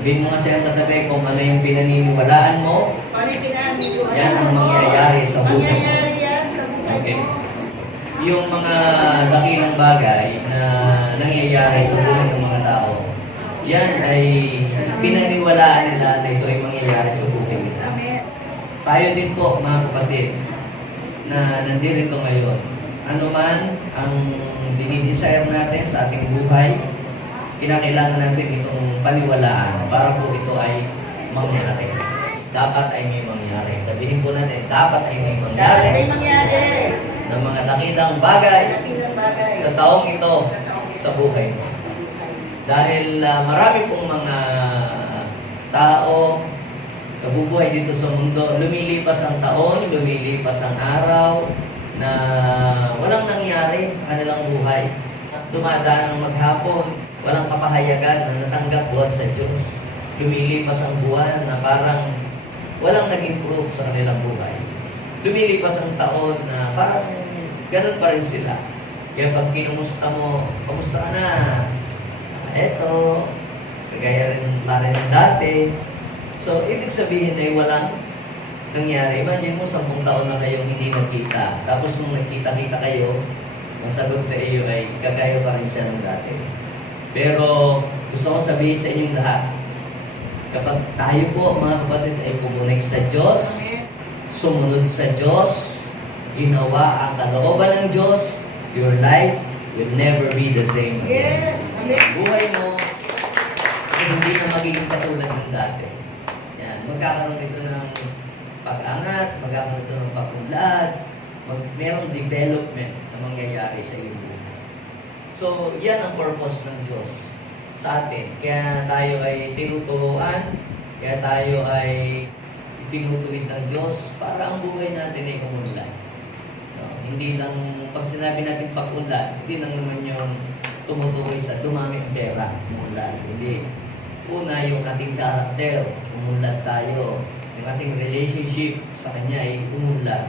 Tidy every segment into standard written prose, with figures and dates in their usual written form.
Sabihin mo nga sa iyong katabi kung ano yung pinaniniwalaan mo, yan ang mangyayari sa buhay mo. Okay. Yung mga dakilang bagay na nangyayari sa buhay ng mga tao, yan ay pinaniwalaan nila na ito ay mangyayari sa buhay nila. Tayo din po, mga kapatid, na nandito ngayon, ano man ang dinidesire natin sa ating buhay, kinakailangan natin itong paniwalaan para po ito ay mangyari. Dapat ay may mangyari. Sabihin po natin, dapat ay may mangyari. Ng mga dakilang bagay sa taong ito sa buhay mo. Dahil marami pong mga tao nabubuhay dito sa mundo, lumilipas ang taon, lumilipas ang araw, na walang nangyari sa kanilang buhay. Dumadaan ang maghapon, walang kapahayagan na natanggap buhat sa Diyos. Lumilipas ang buwan na parang walang nag-improve sa kanilang buhay. Lumilipas ang taon na parang ganun pa rin sila. Kaya pag kinumusta mo, kamusta ka na? Eto, kagaya rin pa rin dati. So, ibig sabihin ay walang nangyari. Imagine mo, 10 taon na kayong hindi nagkita. Tapos nung nagkita-kita kayo, ang sagot sa iyo ay kagaya pa rin siya ng dati. Pero gusto kong sabihin sa inyong lahat, kapag tayo po, mga kapatid, ay kumunik sa Diyos, sumunod sa Diyos, ginawa ang kalooban ng Diyos, your life will never be the same again. Yes. Amen. Buhay mo, hindi na magiging katulad ng dati. Yan. Magkakaroon ito ng pag-angat, magkakaroon ito ng pag-unlad, merong development na mangyayari sa iyong buhay. So, yan ang purpose ng Diyos sa atin. Kaya tayo ay tinuturuan, kaya tayo ay tinutuwid ng Diyos para ang buhay natin ay umunlad. No? Hindi lang, pag sinabi natin pag-unlad, hindi lang naman yung tumutukoy sa dumami ang pera, umunlad. Hindi. Una, yung ating karakter, umunlad tayo. Yung ating relationship sa Kanya ay umunlad.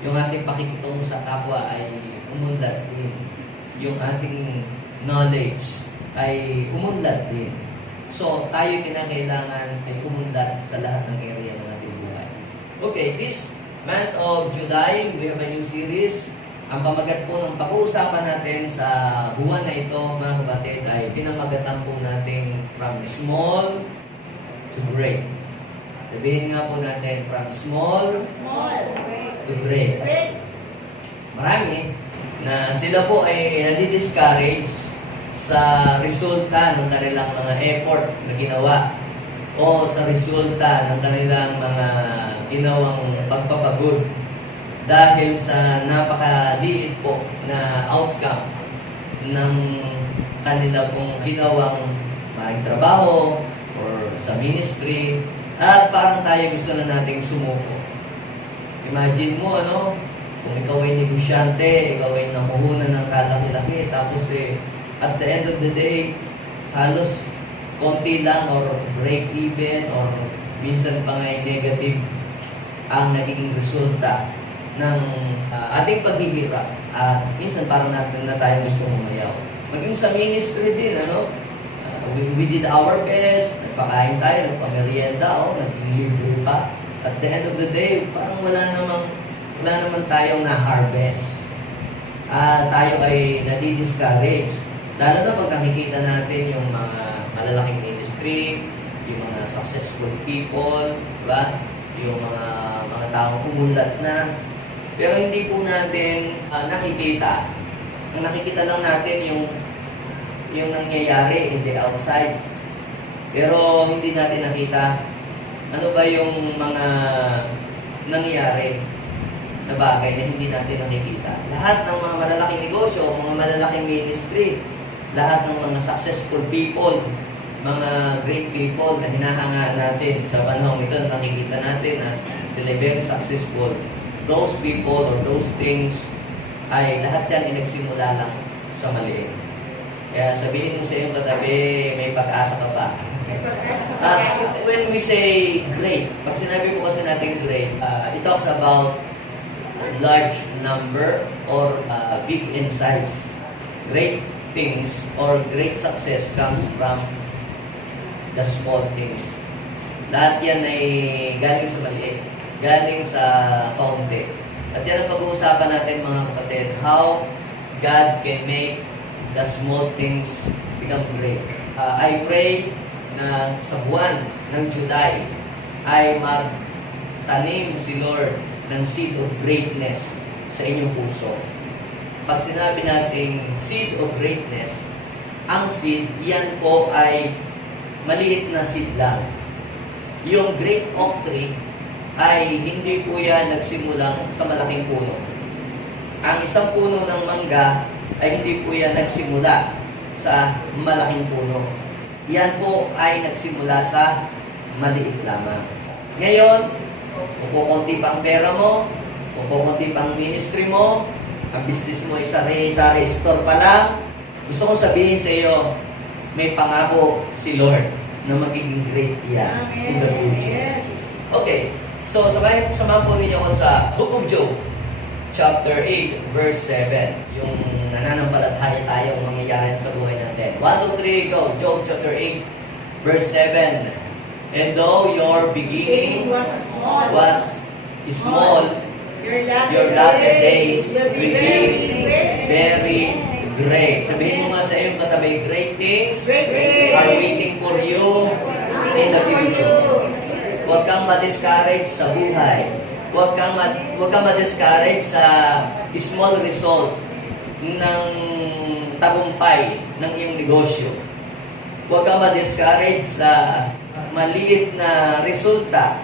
Yung ating pakikitungo sa kapwa ay umunlad din. Yung ating knowledge ay umunlad din. So, tayo kinakailangan ay umunlad sa lahat ng area ng ating buhay. Okay, this month of July, we have a new series. Ang pamagat po ng pag-uusapan natin sa buwan na ito, mga kapatid, ay pinamagatan po natin from small to great. Sabihin nga po natin, from small to great. Marami na sila po ay nadi-discourage sa resulta ng kanilang mga effort na ginawa o sa resulta ng kanilang mga ginawang pagpapagod dahil sa napakaliit po na outcome ng kanila pong ginawang maring trabaho or sa ministry. At parang tayo gusto na nating sumuko. Imagine mo, kung ikaw ay negosyante, ikaw ay namuhunan ng kalaki-laki, tapos at the end of the day, halos konti lang or break even or minsan pa nga negative ang nagiging resulta ng ating paghihirap. At minsan parang natin na tayo gusto umayaw. Maging sa ministry din, we did our best, nagpakain tayo, nagpamerienda, naglilibre pa. At the end of the day, parang wala naman tayong na-harvest. Tayo ay nadi-discourage. Lalo na pag nakikita natin yung mga malalaking ministry, yung mga successful people, diba? Yung mga taong umulat na. Pero hindi po natin nakikita. Ang nakikita lang natin yung nangyayari in the outside. Pero hindi natin nakita ano ba yung mga nangyayari na bagay na hindi natin nakikita. Lahat ng mga malalaking negosyo, mga malalaking ministry, lahat ng mga successful people, mga great people na hinahanga natin sa panahon ito, nakikita natin na sila very successful. Those people or those things ay lahat yan ay nagsimula lang sa maliit. Kaya sabihin mo sa iyong katabi, may pag-asa ka pa. When we say great, pag sinabi po kasi natin great, it talks about large number or big in size. Great things or great success comes from the small things. Lahat yan ay galing sa maliit, galing sa kaunti. At yan ang pag-uusapan natin mga kapatid, how God can make the small things become great. I pray na sa buwan ng July ay magtanim si Lord ng seed of greatness sa inyong puso. Pag sinabi nating seed of greatness, ang seed, yan po ay maliit na seed lang. Yung great oak tree ay hindi po yan nagsimulang sa malaking puno. Ang isang puno ng mangga ay hindi po yan nagsimula sa malaking puno. Yan po ay nagsimula sa maliit lamang. Ngayon, kukunti pa ang pera mo, kukunti pa ang ministry mo, ang business mo ay sari-sari store pa lang. Gusto kong sabihin sa iyo, may pangako si Lord na magiging great yan in the future. Yes. Okay, so samahan po ninyo ako sa Book of Job, chapter 8, verse 7. Yung nananampalataya tayo ang mangyayari sa buhay natin. 1, 2, 3, go! Job chapter 8, verse 7. And though your beginning was small, your latter days will be very great. Sabihin mo nga sa iyong katabi, great things are waiting for you in the future. Huwag kang ma-discourage sa buhay. Huwag kang ma-discourage sa small result ng tagumpay ng iyong negosyo. Huwag kang ma-discourage sa maliit na resulta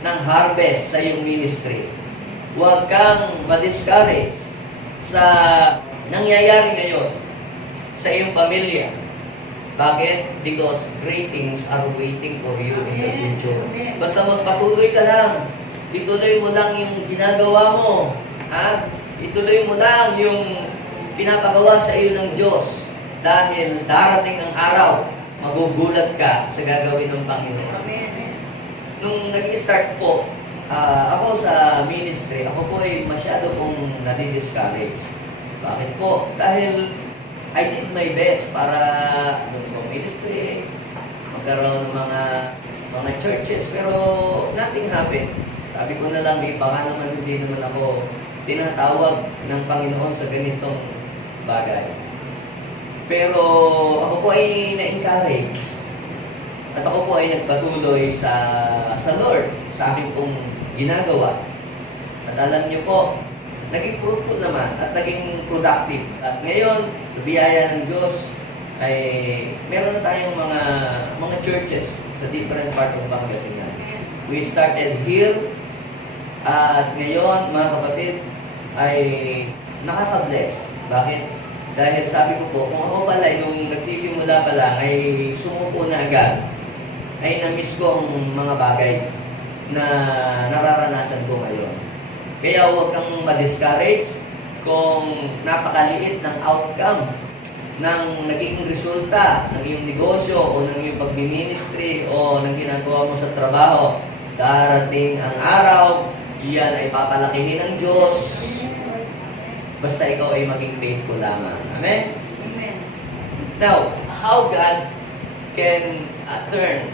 ng harvest sa iyong ministry. Huwag kang ma-discourage sa nangyayari ngayon sa iyong pamilya. Bakit? Because great things are waiting for you in the future. Basta magpatuloy ka lang. Ituloy mo lang yung ginagawa mo. Ha? Ituloy mo lang yung pinapagawa sa iyo ng Diyos. Dahil darating ang araw, magugulat ka sa gagawin ng Panginoon. Nung nag-start po, ako sa ministry, ako po ay masyado pong nadi-discourage. Bakit po? Dahil I did my best para yung ministry, magkaroon ng mga churches, pero nothing happened. Sabi ko na lang, baka naman hindi naman ako tinatawag ng Panginoon sa ganitong bagay. Pero ako po ay na-encourage. At ako po ay nagpatuloy sa Lord, sa akin pong ginagawa. At alam niyo po, naging fruitful naman at naging productive. At ngayon, biyaya ng Diyos, ay meron na tayong mga churches sa different part of Pangasinan. We started here, at ngayon, mga kapatid, ay nakaka-bless. Bakit? Dahil sabi ko po, kung ako pala, nung nagsisimula pa lang, ay sumuko na agad, ay na-miss ko ang mga bagay na nararanasan ko ngayon. Kaya huwag kang ma-discourage kung napakaliit ng outcome ng naging resulta ng iyong negosyo o ng iyong pagmi-ministry o ng ginagawa mo sa trabaho. Darating ang araw, iyan ay papalakihin ng Diyos. Basta ikaw ay maging faithful lamang. Amen? Amen. Now, how God can turn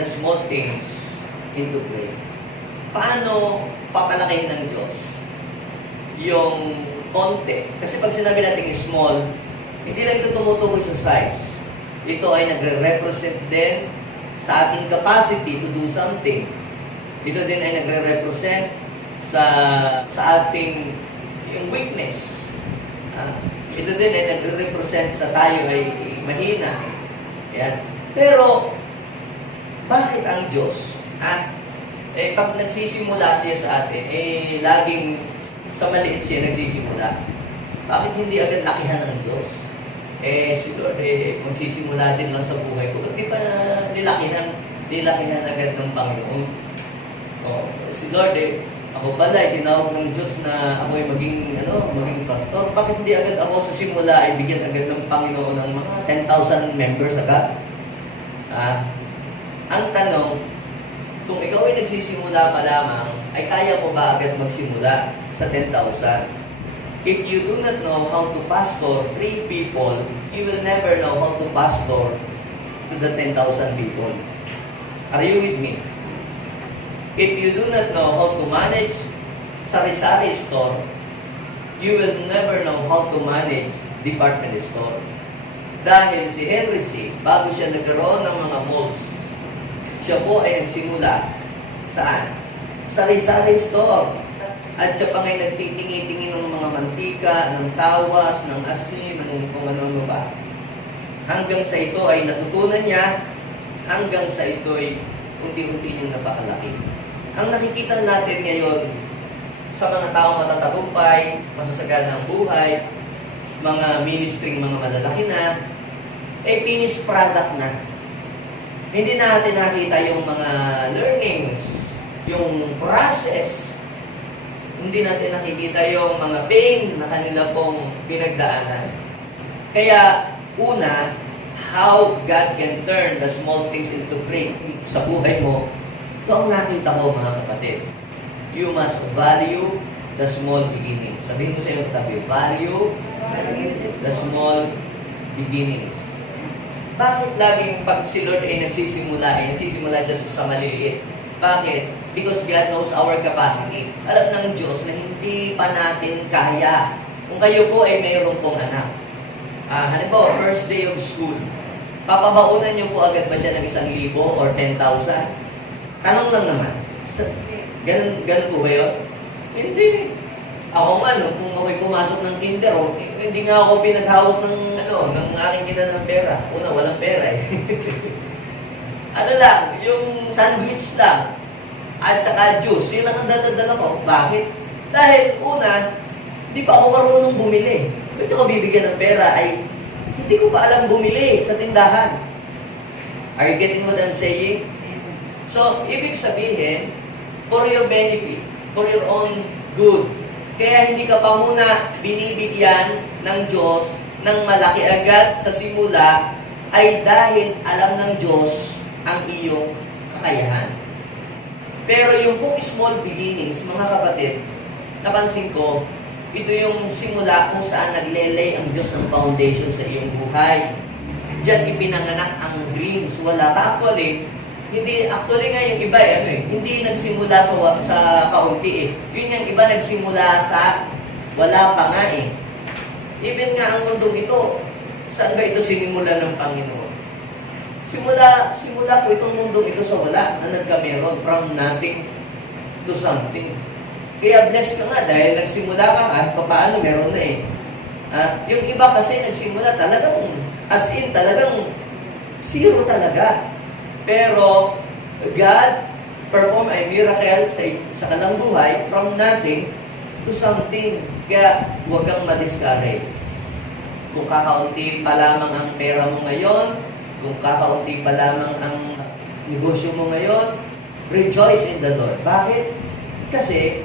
the small things into great? Paano papalakihin ng Diyos yung konti? Kasi pag sinabi natin small, hindi lang ito tumutukoy sa size. Ito ay nagre-represent din sa ating capacity to do something. Ito din ay nagre-represent sa ating yung weakness. Ito din ay nagre-represent sa tayo ay mahina. Yan. Pero, bakit ang Diyos? Pag nagsisimula siya sa atin, laging sa maliit siya nagsisimula. Bakit hindi agad lakihan ng Diyos? Si Lord, magsisimula din lang sa buhay ko. Di ba nilakihan agad ng Panginoon? Si Lord, ako pala, tinawag ng Diyos na ako ay maging pastor. Bakit hindi agad ako sa simula ay bigyan agad ng Panginoon ng mga 10,000 members agad? Ang tanong, kung ikaw ay nagsisimula pa lamang, ay kaya mo ba agad magsimula sa 10,000? If you do not know how to pastor 3 people, you will never know how to pastor to the 10,000 people. Are you with me? If you do not know how to manage sari-sari store, you will never know how to manage department store. Dahil si Henry C., bago siya nagkaroon ng mga malls, siya po ay nagsimula saan? Sari-sari store. At siya pa ngay nagtitingi-tingi ng mga mantika, ng tawas, ng asin, ng kung ano-ano ba. Hanggang sa ito ay natutunan niya, hanggang sa ito ay unti-unti niyang napakalaki. Ang nakikita natin ngayon sa mga taong matatagumpay, masasagana ang buhay, mga ministering mga malalaki na, ay finished product na. Hindi natin nakita yung mga learnings, yung process. Hindi natin nakikita yung mga pain na kanila pong pinagdaanan. Kaya, una, how God can turn the small things into great sa buhay mo, ito ang nakita ko mga kapatid. You must value the small beginnings. Sabihin mo sa iyong katabi, value the small beginnings. Bakit laging pag si Lord ay nagsisimula siya sa maliliit? Bakit? Because God knows our capacity. Alam ng Diyos na hindi pa natin kaya. Kung kayo po ay mayroon pong anak. Halimbawa, first day of school. Papabaunan niyo po agad ba siya ng 1,000 or 10,000? Tanong lang naman. Ganun po ba yun? Hindi. Ako nga, kung ako'y pumasok ng kinder, hindi nga ako pinaghawak ng aking ginanang pera. Una, walang pera eh. Ano lang, yung sandwich lang, at saka juice, yun lang ang dala ko. Bakit? Dahil una, hindi pa ako marunong bumili. Ba't ako bibigyan ng pera ay hindi ko pa alam bumili sa tindahan. Are you getting what I'm saying? So, ibig sabihin, for your benefit, for your own good. Kaya hindi ka pa muna binibigyan ng Diyos ng malaki agad sa simula ay dahil alam ng Diyos ang iyong kakayahan. Pero yung pong small beginnings, mga kapatid, napansin ko, ito yung simula kung saan naglelay ang Diyos ng foundation sa iyong buhay. Diyan ipinanganak ang dreams. Wala pa actually nga yung iba hindi nagsimula sa kaunti eh. Yun yung iba nagsimula sa wala pa nga eh. Even nga ang mundong ito, saan ba ito sinimula ng Panginoon? Simula po itong mundong ito sa wala na nagkameron from nothing to something. Kaya blessed ka nga dahil nagsimula ka kahit paano meron na eh. Yung iba kasi nagsimula talagang as in talagang zero talaga. Pero God perform a miracle sa kanilang buhay from nothing to something. Kaya huwag kang ma-discourage. Kung kakaunti pa lamang ang pera mo ngayon, kung kakaunti pa lamang ang negosyo mo ngayon, rejoice in the Lord. Bakit? Kasi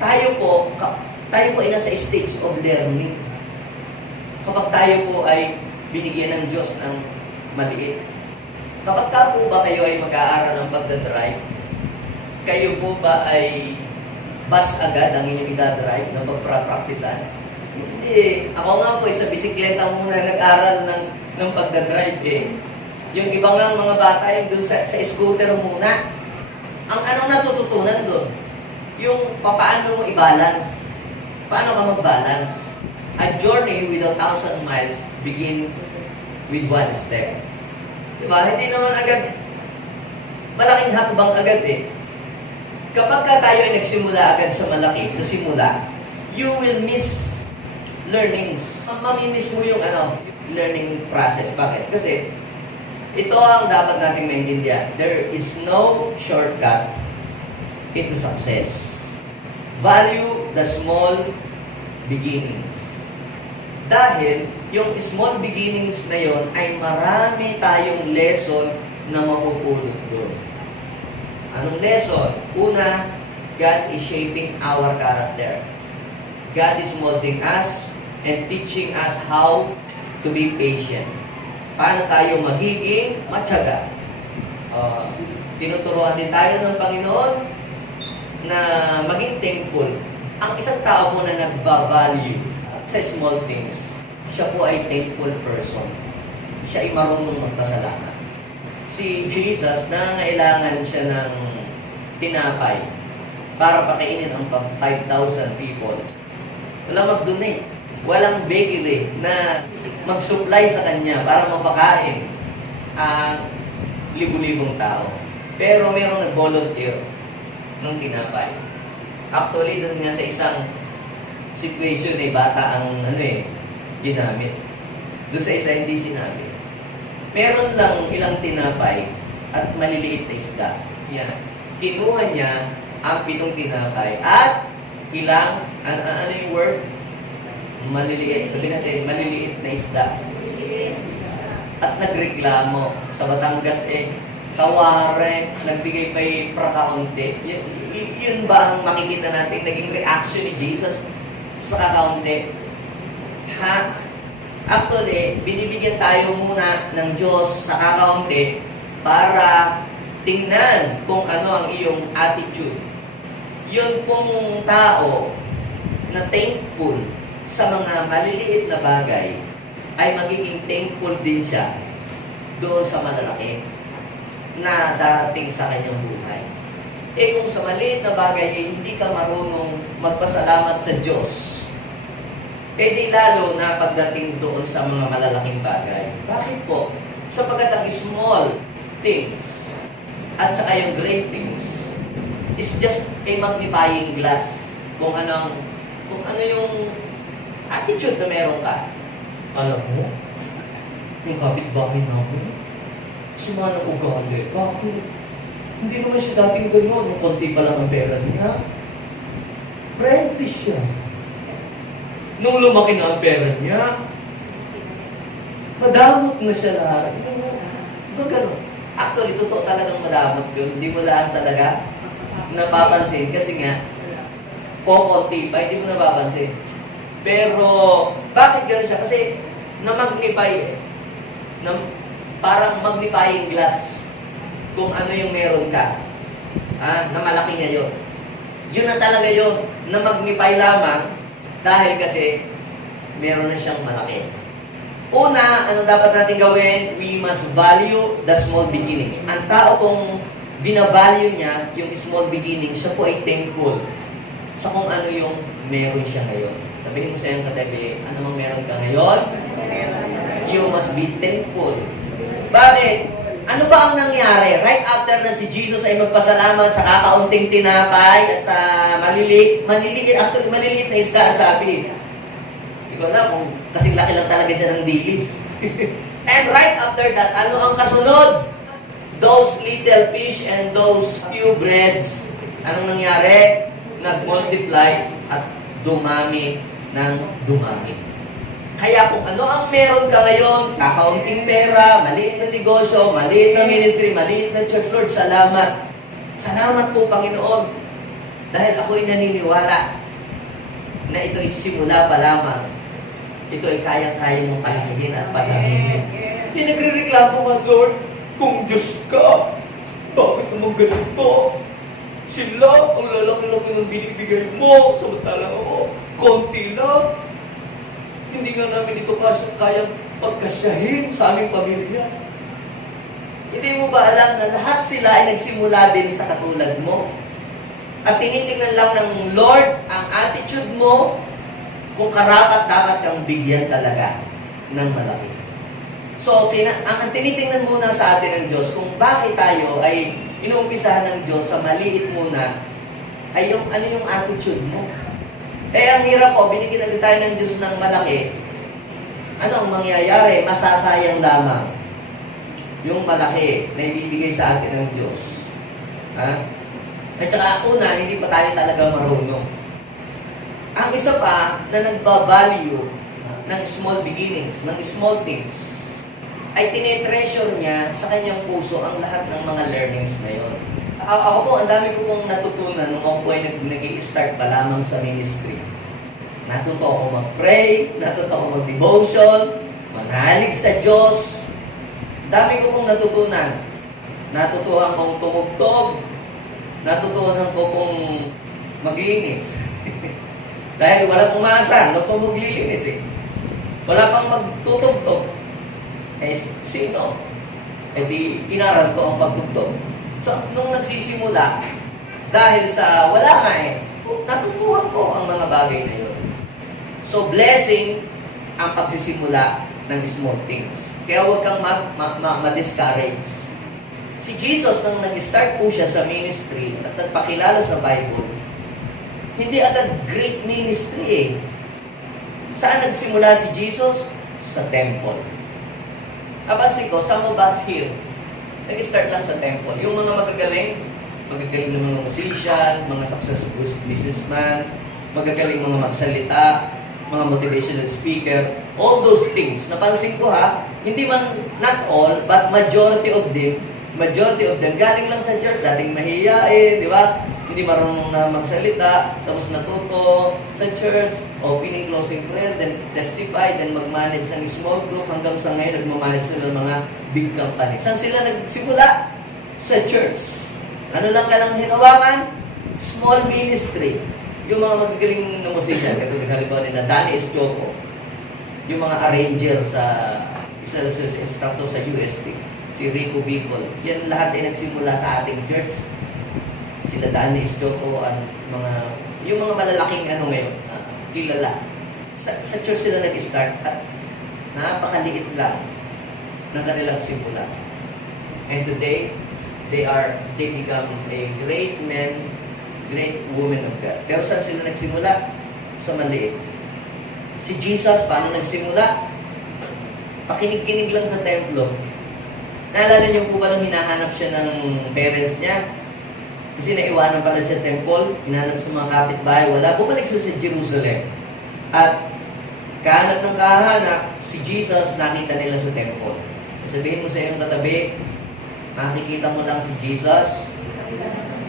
tayo po ay nasa stage of learning. Kapag tayo po ay binigyan ng Diyos ng maliit. Kapag ka po ba kayo ay mag-aaral ng pagdadrive, kayo po ba ay bus agad ang inyong idadrive na pagpapraktisan? Hindi. Ako nga po sa bisikleta muna nag-aral ng pagdadrive eh. Yung iba nga mga bata yung doon sa scooter muna. Ang anong natututunan doon? Yung paano mo i-balance. Paano ka mag-balance? A journey with 1,000 miles begin with one step. Diba? Hindi naman agad, malaking hakbang agad eh. Kapag ka tayo ay nagsimula agad sa malaki, sa simula, you will miss learnings. Mamimiss mo yung learning process. Bakit? Kasi ito ang dapat nating maintindihan. There is no shortcut into success. Value the small beginnings. Dahil yung small beginnings na yon ay marami tayong lesson na mapupulot doon. Anong lesson? Una, God is shaping our character. God is molding us and teaching us how to be patient. Paano tayo magiging matyaga. Tinuturuan din tayo ng Panginoon na maging thankful. Ang isang tao po na nagbavalue sa small things, siya po ay thankful person. Siya ay marunong magpasalamat. si Jesus, nangangailangan siya ng tinapay para pakainin ang 5,000 people. Walang mag-donate. Walang bakery na mag-supply sa kanya para mapakain ang libu-libong tao. Pero merong nag-volunteer ng tinapay. Actually, doon nga sa isang situation bata ang ginamit. Doon sa isa hindi sinabi. Meron lang ilang tinapay at maliliit na isda. Yan. Kinuha niya ang 7 tinapay at ilang, ano yung word? Maliliit. Sabihin natin, maliliit na isda. At nagreklamo sa Batangas kaware, nagbigay pa'y prakaunti. Yun ba ang makikita natin naging reaction ni Jesus sa kakaunti? Ha? Actually, binibigyan tayo muna ng Diyos sa kakaunti para tingnan kung ano ang iyong attitude. Yun pong tao na thankful sa mga maliliit na bagay ay magiging thankful din siya doon sa malalaki na darating sa kanyang buhay. Kung sa maliit na bagay hindi ka marunong magpasalamat sa Diyos, di lalo na pagdating doon sa mga malalaking bagay. Bakit po? Sapagkat ang small things at saka yung great things is just a magnifying glass kung ano yung attitude na meron ka. Alam mo, yung kapitbahay namin, suma ng ugali. Bakit? Hindi naman siya dating gano'n. Konti pa lang ang pera niya. Friendly siya. Nung lumaki na ang pera niya, madamot na siya lahat. Gano'n. Actually, totoo talagang madamot yun. Hindi mo lang talaga napapansin. Kasi nga, konti pa, hindi mo napapansin. Pero, bakit gano'n siya? Kasi, na-magnify parang magnifying glass kung ano yung meron ka. Na malaki niya yun. Yun na talaga yun. Na-magnify lamang dahil kasi meron na siyang malaki. Una, ano dapat natin gawin? We must value the small beginnings. Ang tao kung binavalue niya yung small beginnings, siya po ay thankful sa kung ano yung meron siya ngayon. Sabihin mo sa iyong katabi, ano mang meron ka ngayon? You must be thankful. Bakit? Ano ba ang nangyari? Right after na si Jesus ay magpasalamat sa kakaunting tinapay at sa maliliit na isda, sabi. Hindi ko alam kung kasing laki lang talaga siya ng dilis. And right after that, ano ang kasunod? Those little fish and those few breads. Anong nangyari? Nag-multiply at dumami ng dumami. Kaya kung ano ang meron ka ngayon, kakaunting pera, maliit na negosyo, maliit na ministry, maliit na church, Lord, salamat. Salamat po, Panginoon. Dahil ako'y naniniwala na ito'y simula pa lamang. Ito ay kayang-kaya mong palakihin at padamihin. Hindi nagre-reklamo ka, Lord, kung Diyos ka, bakit naman ganito? Sila, ang lalaki-laki ng binibigay mo, samantalang ako, konti lang. Hindi nga namin ito kayang pagkasyahin sa aming pamilya. Hindi mo ba alam na lahat sila ay nagsimula din sa katulad mo? At tinitingnan lang ng Lord ang attitude mo kung karapat-dapat kang bigyan talaga ng malaki. So, ang tinitingnan muna sa atin ng Diyos kung bakit tayo ay inuumpisahan ng Diyos sa maliit muna ay ano yung attitude mo. Ang hirap po, binigyan natin tayo ng Diyos ng malaki. Ano ang mangyayari? Masasayang lamang yung malaki na ibibigay sa atin ng Diyos. At saka una, hindi pa tayo talaga marunong. Ang isa pa na nagbabalue ng small beginnings, ng small things, ay tinetreasure niya sa kanyang puso ang lahat ng mga learnings na yon. Ako po, ang dami ko pong natutunan nung ako ay nag-i-start pa lamang sa ministry. Natuto ako mag-pray, natuto ako mag-devotion, manalig sa Diyos. Dami ko pong natutunan. Natutuhan kong tumugtog, natutuhan ko pong maglinis. Dahil walang umasa, wala pong maglilinis Wala pang magtutugtog. Sino? Eh di, inaral ko ang pagtugtog. So, nung nagsisimula, dahil sa wala nga natutuhan ko ang mga bagay na yun. So, blessing ang pagsisimula ng small things. Kaya huwag kang ma-discourage. Si Jesus, nang nag-start po siya sa ministry at nagpakilala sa Bible, hindi agad great ministry eh. Saan nagsimula si Jesus? Sa temple. Napansin ko, some of us here, nag-start lang sa temple. Yung mga magagaling ng mga musician, mga successful businessman, magagaling mga magsalita, mga motivational speaker, all those things. Napansin ko hindi man, not all, but majority of them, galing lang sa church, dating mahiyain, di ba? Hindi marunong na magsalita, tapos natuto sa church, opening, closing prayer, then testify, then mag-manage ng small group, hanggang sa ngayon, nagmamanage sila ng mga big company. Saan sila nagsimula? Sa church. Ano lang ka lang hinawakan? Small ministry. Yung mga magagaling na musician, katulad halimbawa nila, Danny Esjoco, yung mga arranger sa isa sa instructor sa UST, si Rico Bicol, yan lahat ay nagsimula sa ating church. Sila Danny Esjoco, yung mga malalaking ngayon, kilala. Sa church sila nag-start at napakaliit lang ng kanilang simula. And today, they become a great men, great women of God. Pero saan sila nagsimula? Sa maliit. Si Jesus, paano nagsimula? Pakinig-kinig lang sa templo. Naalala niyo po ba nung hinahanap siya ng parents niya? Kasi naiwanan pala siya temple, hinahanap sa mga kapitbahay, wala. Bumalik siya sa Jerusalem. At kahanap ng kahanap, si Jesus nakita nila sa temple. Sabihin mo sa iyong katabi, makikita mo lang si Jesus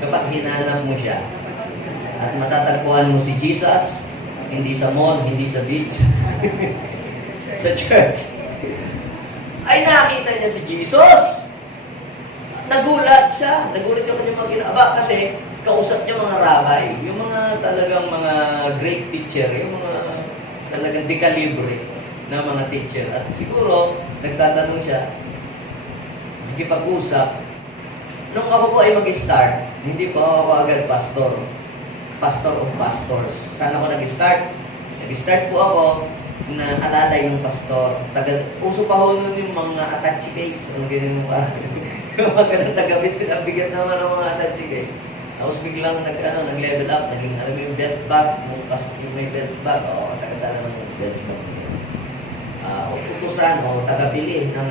kapag hinanap mo siya. At matatagpuan mo si Jesus, hindi sa mall, hindi sa beach, sa church. Ay nakita niya si Jesus. Nagulat siya. Nagulat yung kanyang mga ginaba kasi kausap niya mga rabbi, yung mga talagang mga great teacher, yung mga talagang dekalibre na mga teacher. At siguro, nagtatanong siya, nakikipag-usap. Nung ako po ay mag-start, hindi po ako agad pastor of pastors. Saan ako nag-start? Nag-start po ako na alalay ng pastor. Uso pa ho nun yung mga attache case. Ano ganyan mo pa? Yung mga ganang tagabit, pinabigat naman ng mga attache case. Tapos biglang nag-level up, naging yung belt bag, yung may belt bag, tagatala ng belt bag. Utusan o tagabili ng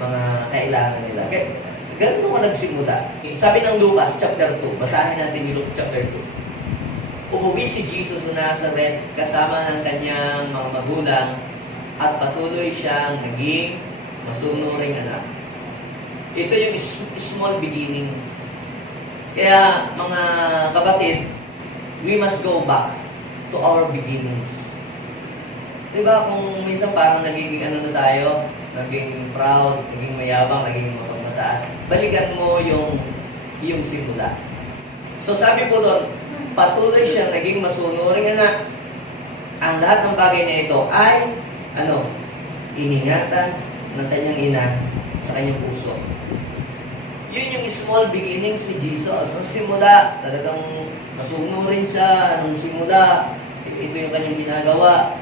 mga kailangan nila. Kaya, ganun ako nagsimula. Sabi ng Lucas, chapter 2, basahin natin yung Luke chapter 2. Umuwi si Jesus sa Nazareth kasama ng kanyang mga magulang at patuloy siyang naging masunuring anak. Ito yung small beginnings. Kaya, mga kapatid, we must go back to our beginnings. Diba kung minsan parang nagiging na tayo, naging proud, naging mayabang, naging mapagmataas, balikan mo yung simula. So sabi po doon, patuloy siyang naging masunuring anak. Ang lahat ng bagay na ito ay, iningatan ng kanyang ina sa kanyang puso. Yun yung small beginnings ni Jesus. Ang simula, talagang masunurin siya. Anong simula, ito yung kanyang ginagawa.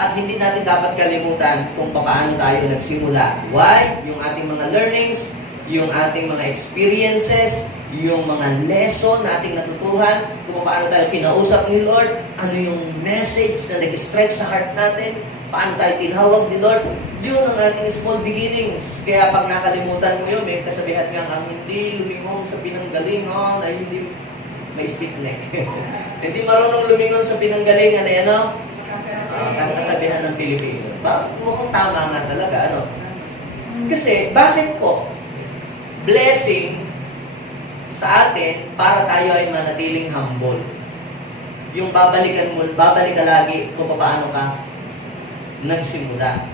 At hindi natin dapat kalimutan kung paano tayo nagsimula. Why? Yung ating mga learnings, yung ating mga experiences, yung mga lesson na ating natutuhan, kung paano tayo kinausap ni Lord, ano yung message na nag-stretch sa heart natin, paano tayo tinawag ni Lord, yun ang ating small beginnings. Kaya pag nakalimutan mo yun, may kasabihan nga, ang hindi lumingon sa pinanggalingan ay hindi may stiff neck. Hindi marunong lumingon sa pinanggalingan ay kasabihan ng Pilipino. Mukhang tama nga talaga, Kasi, bakit po? Blessing sa atin para tayo ay manatiling humble. Yung babalik ka lagi kung paano ka nagsimula.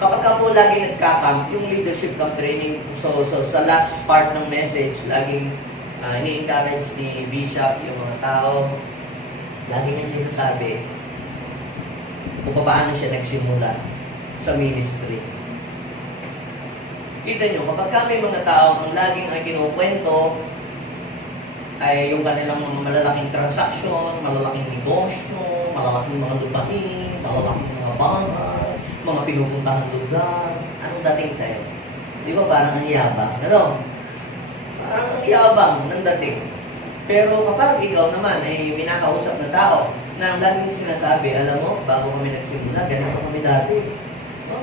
Kapag ka po lagi nagka-camp, yung leadership camp training, so sa last part ng message, laging ini-encourage ni Bishop yung mga tao, lagi niyang sinasabi kung paano siya nagsimula. sa ministry. Kita nyo, kapag kami mga tao, ang laging ay kinukwento ay yung kanilang mga malalaking transaksyon, malalaking negosyo, malalaking mga lupain, malalaking mga bahay, mga pinupuntahang lugar. Anong dating sa'yo? Di ba parang ang yabang? Ano? Parang ang yabang ng dating. Pero kapag ikaw naman ay minakausap na tao na ang laging sinasabi, alam mo, bago kami nagsimula, ganito kami dati. No?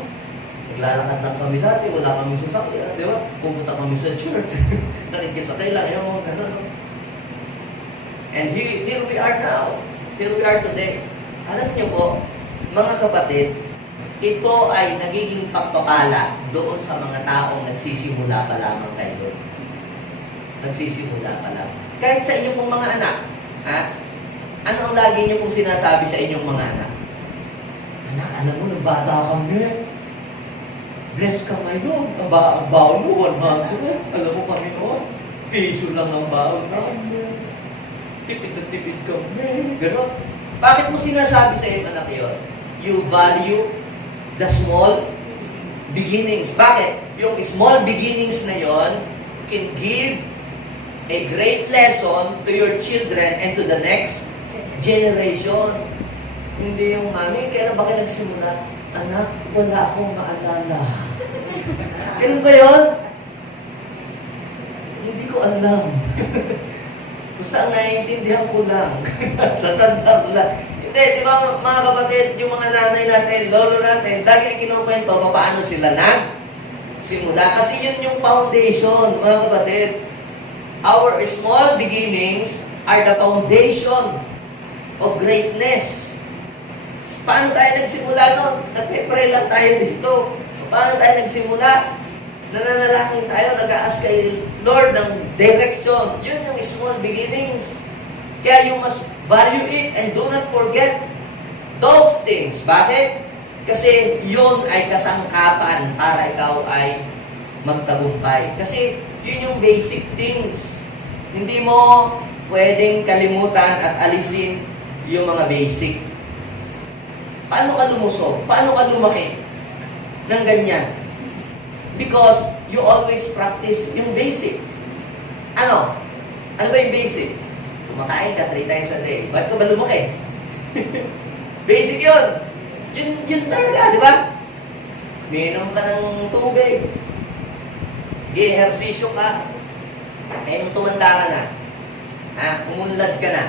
Naglalakad lang kami dati, wala kami sasakyan, di ba? Pupunta kami sa church. Nakikisakay lang yung gano'n. And here we are now. Here we are today. Alam niyo po, mga kapatid, ito ay nagiging pagpapala doon sa mga taong nagsisimula pa lamang kay Lord. Nagsisimula pa lamang. Kahit sa inyong pong mga anak, ha? Ano ang lagi niyo pong sinasabi sa inyong mga anak? Anak, alam mo, nagbata kami. Bless ka ngayon. Ang baon mo, 100. Alam mo kami noon, piso lang ang baon namin. Tipid na tipid kami. Gano'n. Bakit mo sinasabi sa iyong anak yun? You value the small beginnings. Bakit? Yung small beginnings na yon can give a great lesson to your children and to the next generation. Hindi yung mami, kailan ba kayo nagsimula? Anak, wala akong maalala. Ganun ba yun? Hindi ko alam. Basta naiintindihan ko lang. Natanda ko lang. Hindi, di ba mga kapatid, yung mga nanay natin, lolo natin, lagi kinukwento paano sila simula. Kasi yun yung foundation, mga kapatid. Our small beginnings are the foundation of greatness. Paano tayo nagsimula nun? Nagpe-pray lang tayo dito. Paano tayo nagsimula? Nananalangin tayo, nag-a-ask kay Lord ng direction. Yun yung small beginnings. Kaya you must value it and do not forget those things. Bakit? Kasi yun ay kasangkapan para ikaw ay magtagumpay. Kasi yun yung basic things. Hindi mo pwedeng kalimutan at alisin yung mga basic. Paano ka lumusog? Paano ka lumaki ng ganyan? Because you always practice yung basic. Ano? Ano ba yung basic? Kumakain ka 3 times a day. Ba't ka ba lumaki? Basic yun. Yun talaga, di ba? Minom ka ng tubig. Gi-ehersisyo ka. Kaya tumanda ka na. Umunlad ka na.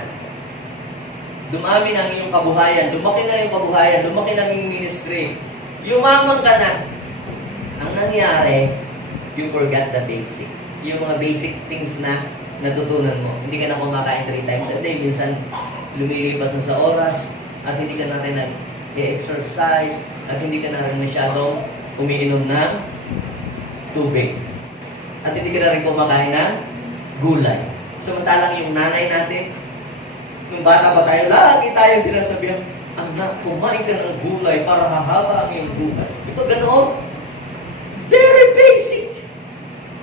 Dumami na ang iyong kabuhayan. Lumaki na yung kabuhayan. Lumaki na yung ministry. Yumaman ka na. Ang nangyari, you forgot the basic. Yung mga basic things na natutunan mo. Hindi ka na kumakain 3 times a day. Minsan, lumilipas na sa oras at hindi ka na rin nag-exercise at hindi ka na rin masyadong umiinom ng tubig. At hindi ka na rin kumakain ng gulay. Samantalang yung nanay natin, nung bata pa tayo, lagi tayo sinasabihan, anak, kumain ka ng gulay para hahaba ang iyong gulay. Di ba ganoon? Very basic.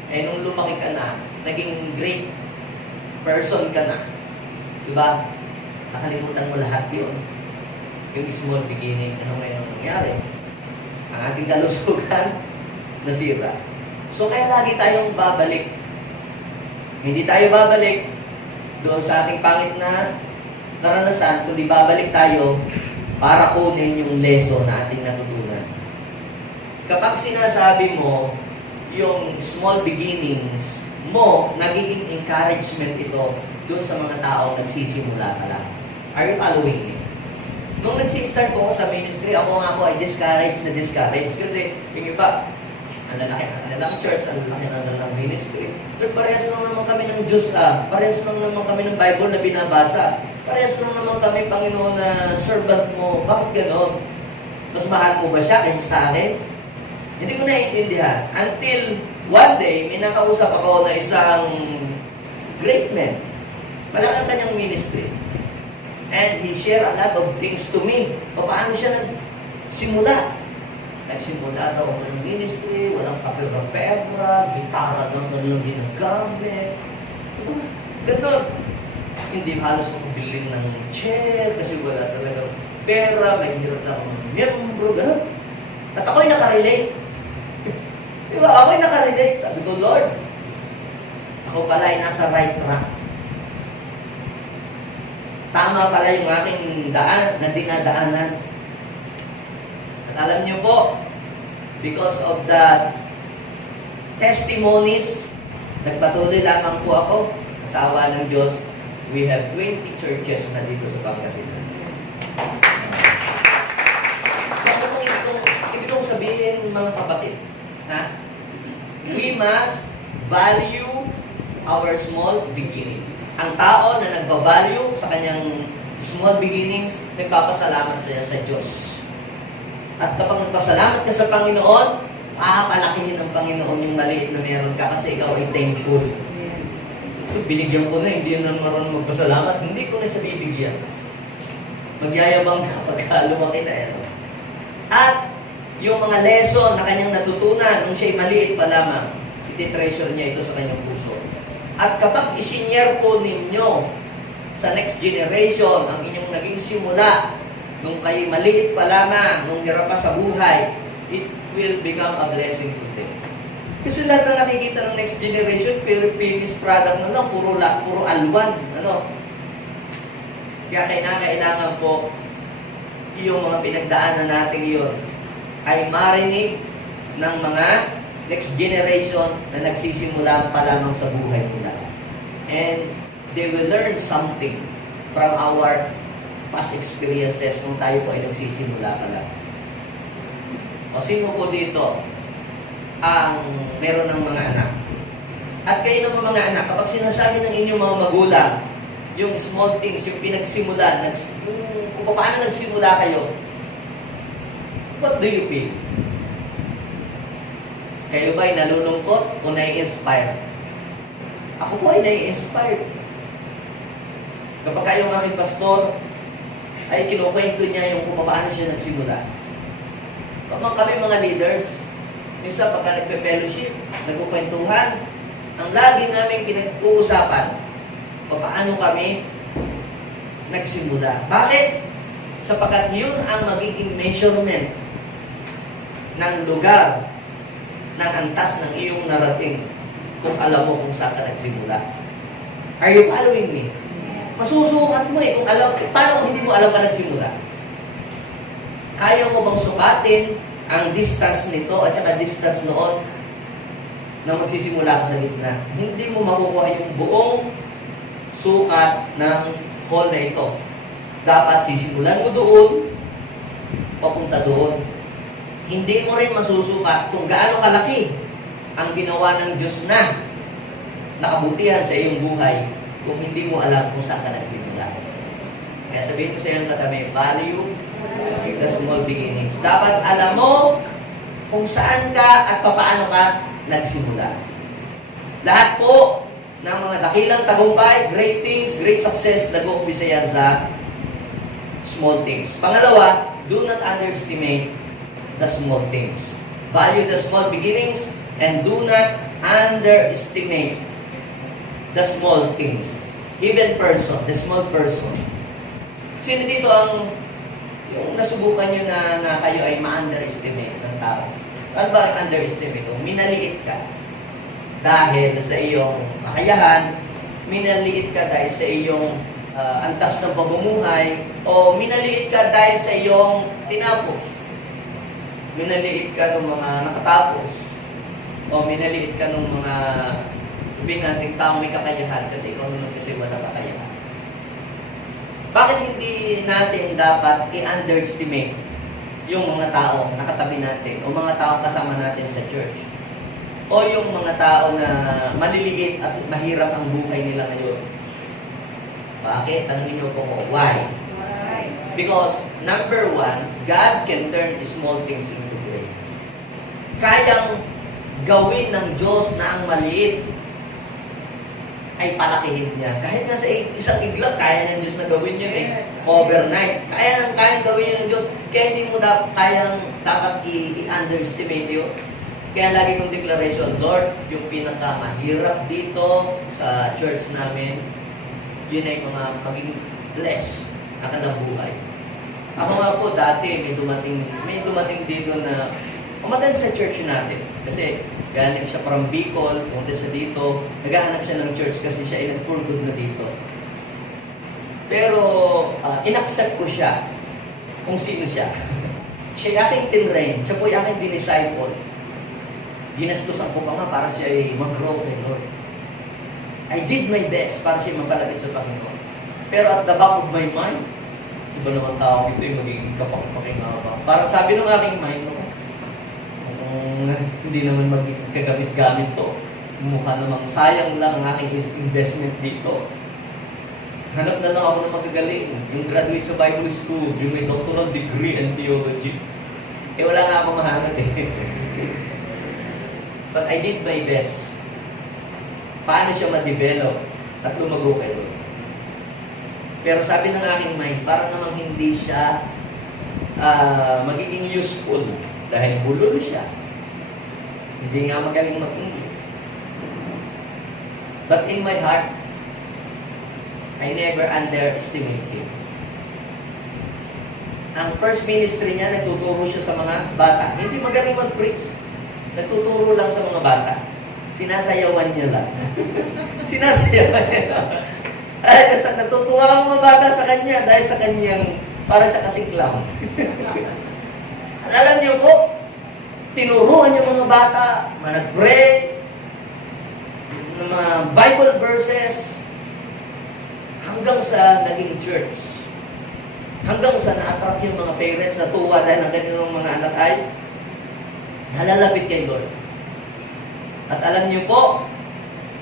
Eh, nung lumaki ka na, naging great person ka na. Di ba? Nakalimutan mo lahat yun. Yung small beginning, ano ngayon ang nangyari? Ang ating kalusugan, nasira. So, kaya lagi tayong babalik. Hindi tayo babalik doon sa ating pangit na karanasan, kundi babalik tayo para kunin yung lesson na ating natutunan. Kapag sinasabi mo yung small beginnings mo, nagiging encouragement ito doon sa mga taong nagsisimula ka lang. Are you following me? Nung nag-start po ako sa ministry, ako nga po ay discouraged. Kasi yung iba, ang lalaki ng kanilang church, ang lalaki ng kanilang ministry. Pero parehas lang naman kami ng Diyos parehas lang naman kami ng Bible na binabasa. Parehas lang naman kami, Panginoon, na servant mo. Bakit gano'n? Mas mahal mo ba siya kaysa sa akin? Hindi ko naiintindihan. Until one day, may nakausap ako na isang great man. Malaki ang kanyang ministry. And he shared a lot of things to me. Paano siya nagsimula? Nagsimula daw ako ng ministry, walang kapera-pera, gitara lang kanilang ginagamit. Ganun. Hindi halos makabiling ng chair kasi wala talagang pera, may hirap ng miyembro, gano'n. At ako'y nakarelate. Di ba? Ako'y nakarelate. Sabi ko, Lord, ako pala ay nasa right track. Tama pala yung aking daan na dinadaanan. At alam niyo po, because of the testimonies, nagpatuloy lamang po ako sa awa ng Diyos. We have 20 churches na dito sa Pangasinan. So, ibig kong sabihin, mga kapatid, ha? We must value our small beginning. Ang tao na nagbavalue sa kanyang small beginnings, nagpapasalamat siya sa Diyos. At kapag nagpasalamat ka sa Panginoon, papalakihin ng Panginoon yung maliit na meron ka kasi ikaw ay thankful. Binigyan ko na, hindi na marunong magpasalamat, hindi ko na siya bibigyan. Magyayabang ka pagka lumaki na yan. At yung mga lesson na kanyang natutunan nung siya'y maliit pa lamang, iti-treasure niya ito sa kanyang puso. At kapag isinyer po ninyo sa next generation ang inyong naging simula nung kayo maliit pa lamang, nung hirap pa sa buhay, it will become a blessing to them. Kasi lahat na nakikita ng next generation, finished product na puro alwan. Kaya kailangan po yung mga pinagdaanan natin yun ay marinig ng mga next generation na nagsisimula pa lamang sa buhay nila. And they will learn something from our past experiences nung tayo po ay nagsisimula pa lang. O sino po dito ang meron ng mga anak? At kayo ng mga anak, kapag sinasabi ng inyong mga magulang, yung small things, yung pinagsimula, kung paano nagsimula kayo, what do you feel? Kayo ba ay nalulungkot o nai-inspire? Ako po ay nai-inspire. Kapag kayong aking pastor, ay kinukwento niya yung kung paano siya nagsimula. Kapag kami mga leaders, minsan pagka nagpe-fellowship, nagkukwentuhan, ang lagi namin pinag-uusapan, paano kami nagsimula. Bakit? Sapagkat yun ang magiging measurement ng lugar, ng antas ng iyong narating kung alam mo kung saan ka nagsimula. Are you following me? Masusukat mo kung alam, paano kung hindi mo alam ka nagsimula? Kaya mo bang sukatin ang distance nito at saka distance noon na magsisimula ka sa gitna? Hindi mo makukuha yung buong sukat ng hall na ito. Dapat sisimulan mo doon, papunta doon. Hindi mo rin masusukat kung gaano kalaki ang ginawa ng Diyos na nakabutihan sa iyong buhay kung hindi mo alam kung saan ka nagsimula. Kaya sabihin ko sa iyong katabi, value the small beginnings. Dapat alam mo kung saan ka at papaano ka nagsimula. Lahat po ng mga dakilang tagumpay, great things, great success, nag-uumpisa yan sa small things. Pangalawa, do not underestimate the small things. Value the small beginnings and do not underestimate the small things. Even person, the small person. Sino dito ang yung nasubukan nyo na kayo ay ma-underestimate ng tao? Ano ba ang underestimate? Minaliit ka dahil sa iyong kakayahan, minaliit ka dahil sa iyong antas ng pamumuhay, o minaliit ka dahil sa iyong tinapos. Minaliit ka ng mga nakatapos, o minaliit ka ng mga sabihin natin taong may kakayahan kasi ikaw naman kasi wala kakayahan. Bakit hindi natin dapat i-underestimate yung mga tao na katabi natin o mga tao kasama natin sa church? O yung mga tao na maliliit at mahirap ang buhay nila ngayon? Bakit? Tanungin niyo po ko, why? Because, number one, God can turn small things into great. Kayang gawin ng Diyos na ang maliit ay palakihin niya. Kahit nga sa isang iglap, kaya ng Diyos na gawin yun overnight. Kayang gawin yun ng Diyos. Kaya hindi mo dapat i-underestimate yun. Kaya lagi kong declaration, Lord, yung pinakamahirap dito sa church namin, yun ay mga maging blessed na kanabuhay. Ako nga po dati may dumating dito na umattend sa church natin. Kasi galing siya from Bicol, pumunta siya dito, naghahanap siya ng church kasi siya ay nag-for good na dito. Pero inaccept ko siya kung sino siya. Siya ay aking tinrain, siya po ay aking dinisciple. Ginastusan ko pa nga para siya ay mag-grow kay Lord. I did my best para siya mapalapit sa Panginoon. Pero at the back of my mind, iba naman tao ito yung magiging kapakapakingaba. Parang sabi ng aking mind, hindi naman magiging kagamit-gamit to. Mukha namang sayang lang ang aking investment dito. Hanap na lang ako ng magagaling. Yung graduate sa Bible School, yung may doctoral degree in theology. Wala nga akong mahanap But I did my best. Paano siya ma-develop at lumago kay Lord. Pero sabi ng aking mind, para namang hindi siya magiging useful dahil bulol siya. Hindi nga magaling mag-English. But in my heart, I never underestimate him. Ang first ministry niya, nagtuturo siya sa mga bata. Hindi magaling mag-preach. Nagtuturo lang sa mga bata. Sinasayawan niya lang. Sinasayawan niya lang. Ay, natutuwa ang mga bata sa kanya dahil sa kanyang para siya kasing clown. Alam niyo po, tinuruan niya mga bata, nag-pray, mga Bible verses, hanggang sa naging church. Hanggang sa na-attract yung mga parents na tuwa dahil ang kanilang mga anak ay nalalapit kay Lord. At alam niyo po,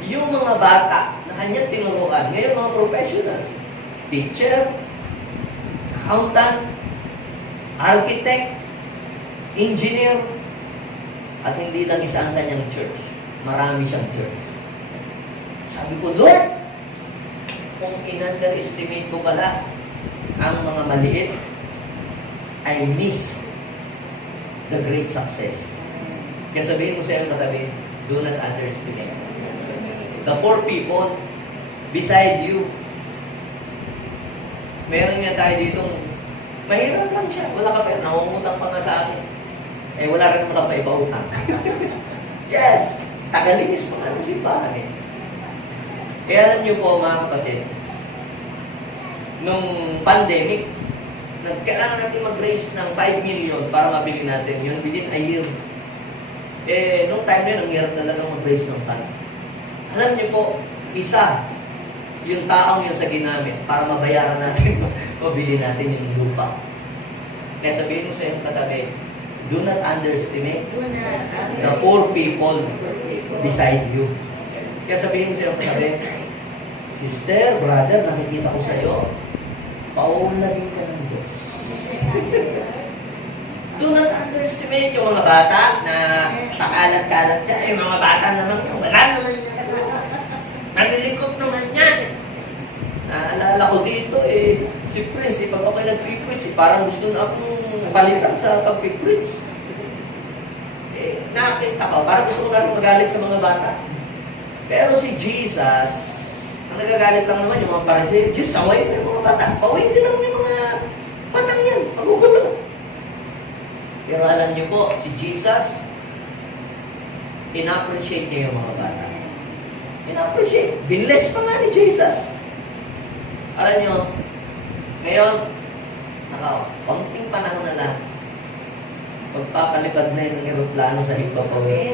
yung mga bata na kanyang tinuruan, ngayon mga professionals, teacher, accountant, architect, engineer, at hindi lang isa ang kanyang church. Marami siyang church. Sabi ko, Lord, kung in-underestimate ko pala ang mga maliit, I miss the great success. Kaya sabihin mo sa iyong katabi, do not underestimate. The poor people beside you. Meron nga tayo ditong mahirap lang siya. Wala ka pa, nangungutang pa nga sa akin. Wala rin naman ako maipautang. Yes, tagalinis pa nga ng simbahan Kaya alam niyo po mga kapatid, nung pandemic, kailangan natin mag-raise ng 5 million para mabili natin yun within a year. Nung time na yun, ang hirap talaga mag-raise ng fund. Alam niyo po, isa, yung taong yun sa ginamit para mabayaran natin, mabili natin yung lupa. Kaya sabihin mo sa iyong katabi, do not underestimate the poor people beside you. Kaya sabihin mo sa iyong katabi, sister, brother, nakikita ko sa iyo, pauunlagin ka ng Diyos. Do not underestimate yung mga bata na pakalat-kalat ka. Yung mga bata naman, wala naman yan. Malilikot naman yan. Naalala ko dito si Prince, pag ako nag-preach, parang gusto na akong palitan sa pag-preach. Nakakita ko, parang gusto ko na magalit sa mga bata. Pero si Jesus, ang nagagalit lang naman yung mga Pariseo, Diyos, saway ng mga bata. Pauwiin nila yung mga batang yan, magugulo. Pero alam niyo po, si Jesus, in-appreciate niya yung mga bata. In-appreciate. Binless pa nga ni Jesus. Alam niyo, ngayon, konting panahon na lang, magpapalipad na yung aeroplano sa Himpapawid.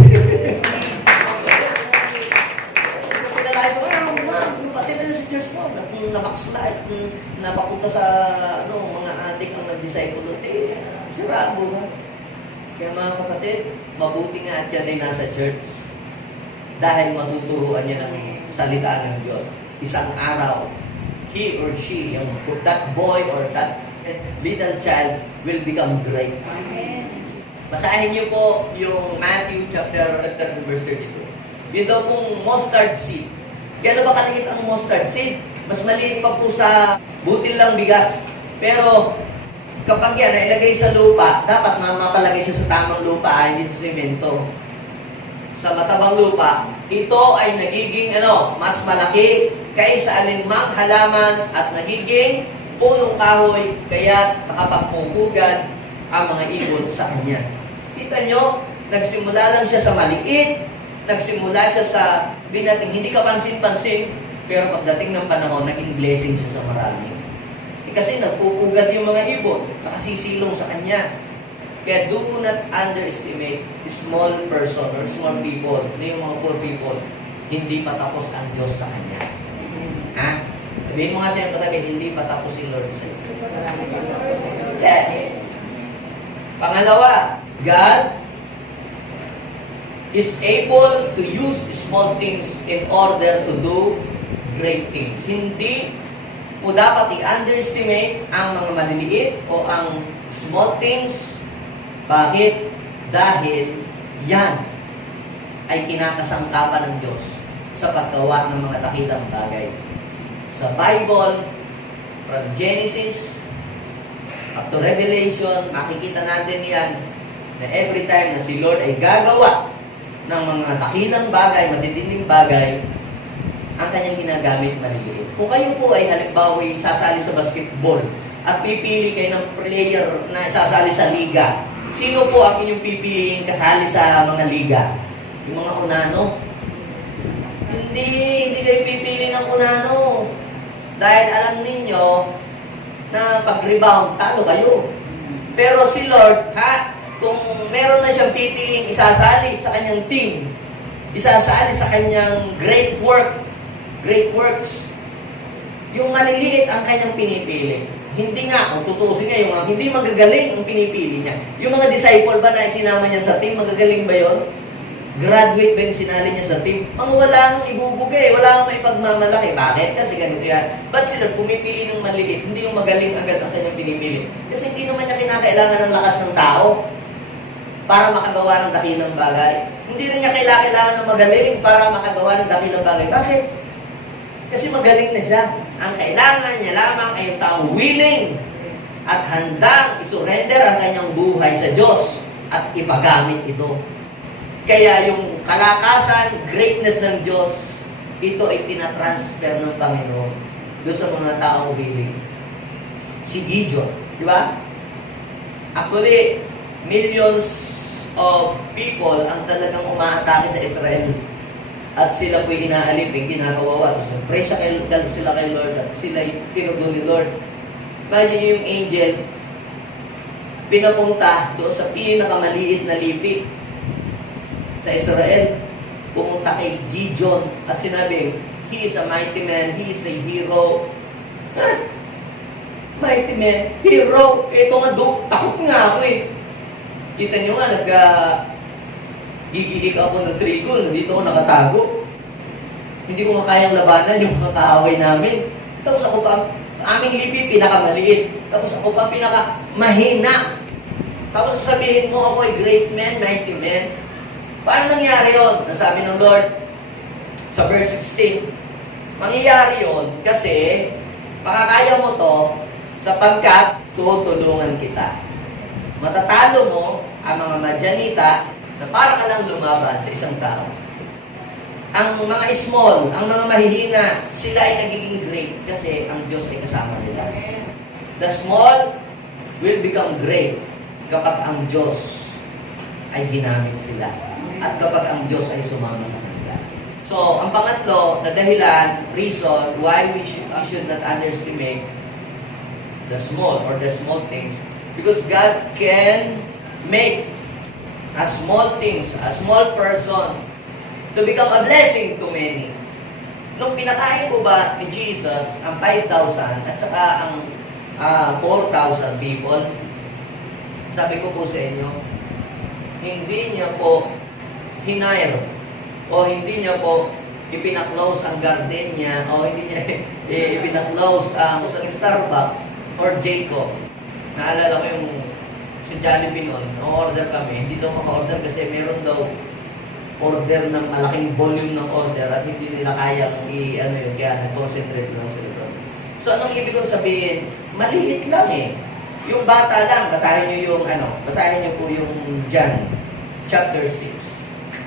Pati na sa church mo, nabackslide, napapunta sa mga adik ang nag-disciple. Sirabo na. Kaya mga kapatid, mabuti nga at yan ay nasa church. Dahil matuturuan niya ng salita ng Diyos. Isang araw, he or she, that boy or that little child will become great. Basahin niyo po yung Matthew chapter 13 verse 32. Yun daw pong mustard seed. Gano'n ba kaliit ang mustard seed? Mas maliit pa po sa butil lang bigas. Pero kapag yan ay ilagay sa lupa, dapat mapalagay siya sa tamang lupa, hindi sa semento. Sa matabang lupa, ito ay nagiging mas malaki kaysa alinmang halaman at nagiging punong kahoy, kaya nakapagpupugad ang mga ibon sa kanya. Kita nyo, nagsimula lang siya sa maliit, nagsimula siya sa binating, hindi ka pansin-pansin, pero pagdating ng panahon, naging blessing siya sa marami. Kasi nagpupugad yung mga ibon, nakasisilong sa kanya. Kaya do not underestimate small person or small people, na yung mga poor people, hindi patapos ang Diyos sa kanya. Ha? Sabihin mo nga sa'yo katabi, hindi patapos si Lord sa iyo. Yes. Pangalawa, God is able to use small things in order to do great things. Hindi mo dapat i-underestimate ang mga maliliit o ang small things. Bakit? Dahil yan ay kinakasangkapan ng Diyos sa paggawa ng mga dakilang bagay. Sa Bible, from Genesis up to Revelation, makikita natin yan na every time na si Lord ay gagawa ng mga dakilang bagay, matitinding bagay, ang kanyang ginagamit maliliit. Kung kayo po ay halimbawa sasali sa basketball at pipili kayo ng player na sasali sa liga, sino po ang inyong pipiliin kasali sa mga liga? Yung mga unano? Hindi kayo pipili ng unano. Dahil alam ninyo na pag-rebound, talo kayo. Pero si Lord, kung meron na siyang pipiliing isasali sa kanyang team, isasali sa kanyang great works, yung maliliit ang kanyang pinipili. Hindi nga, kung tutusin niya, yung mga hindi magagaling ang pinipili niya. Yung mga disciple ba na sinama niya sa team, magagaling ba yun? Graduate ba yung sinali niya sa team? Ang walang ibubugay, wala kang maipagmamalaki. Bakit? Kasi ganito yan. Ba't sila pumipili ng maliit? Hindi yung magaling agad ang kanyang pinipili. Kasi hindi naman niya kinakailangan ng lakas ng tao para makagawa ng dakilang bagay. Hindi rin niya kailangan ng magaling para makagawa ng dakilang bagay. Bakit? Kasi magaling na siya. Ang kailangan niya lamang ay yung taong willing at handang isurrender ang kanyang buhay sa Diyos at ipagamit ito. Kaya yung kalakasan, greatness ng Diyos, ito ay tinatransfer ng Panginoon doon sa mga taong willing. Si Gideon, di ba? Actually, millions of people ang talagang umaatake sa Israel. At sila po'y inaalipin, kinakawawa. So, pray sila kay Lord at sila tinugo ni Lord. Imagine yung angel, pinapunta doon sa pinakamaliit na lipi sa Israel. Pumunta kay Gideon at sinabi, he is a mighty man, he is a hero. Mighty man, hero. Ito nga, takot nga ako eh. Kita nyo nga, gigiig ako ng trigo, nandito ako nakatago. Hindi ko makayang labanan yung mga kaaway namin. Tapos ako pa, aming lipi, pinakamaliit. Tapos ako pa, pinakamahina. Tapos sasabihin mo, ako ay great man, mighty man. Paano nangyari yun? Nasabi ng Lord sa verse 16, mangyayari yun kasi makakaya mo to sapagkat tutulungan kita. Matatalo mo ang mga Madyanita na para ka lang lumaban sa isang tao. Ang mga small, ang mga mahihina, sila ay nagiging great kasi ang Diyos ay kasama nila. The small will become great kapag ang Diyos ay ginamit sila at kapag ang Diyos ay sumama sa kanila. So, ang pangatlo, na dahilan, reason why we should not underestimate the small or the small things, because God can make a small things, a small person, to become a blessing to many. Nung pinakain ko ba ni Jesus ang 5,000 at saka ang 4,000 people, sabi ko po sa inyo, hindi niya po hinire o hindi niya po ipinaklose ang garden niya o hindi niya ipinaklose ang Starbucks or Jayco. Naalala ko yung si Jollibee noon, order kami, hindi daw maka-order kasi meron daw order ng malaking volume ng order at hindi nila kayang yun, kaya nag-concentrate lang sila doon. So, anong ibig kong sabihin? Maliit lang eh. Yung bata lang, basahin nyo po yung John, chapter 6.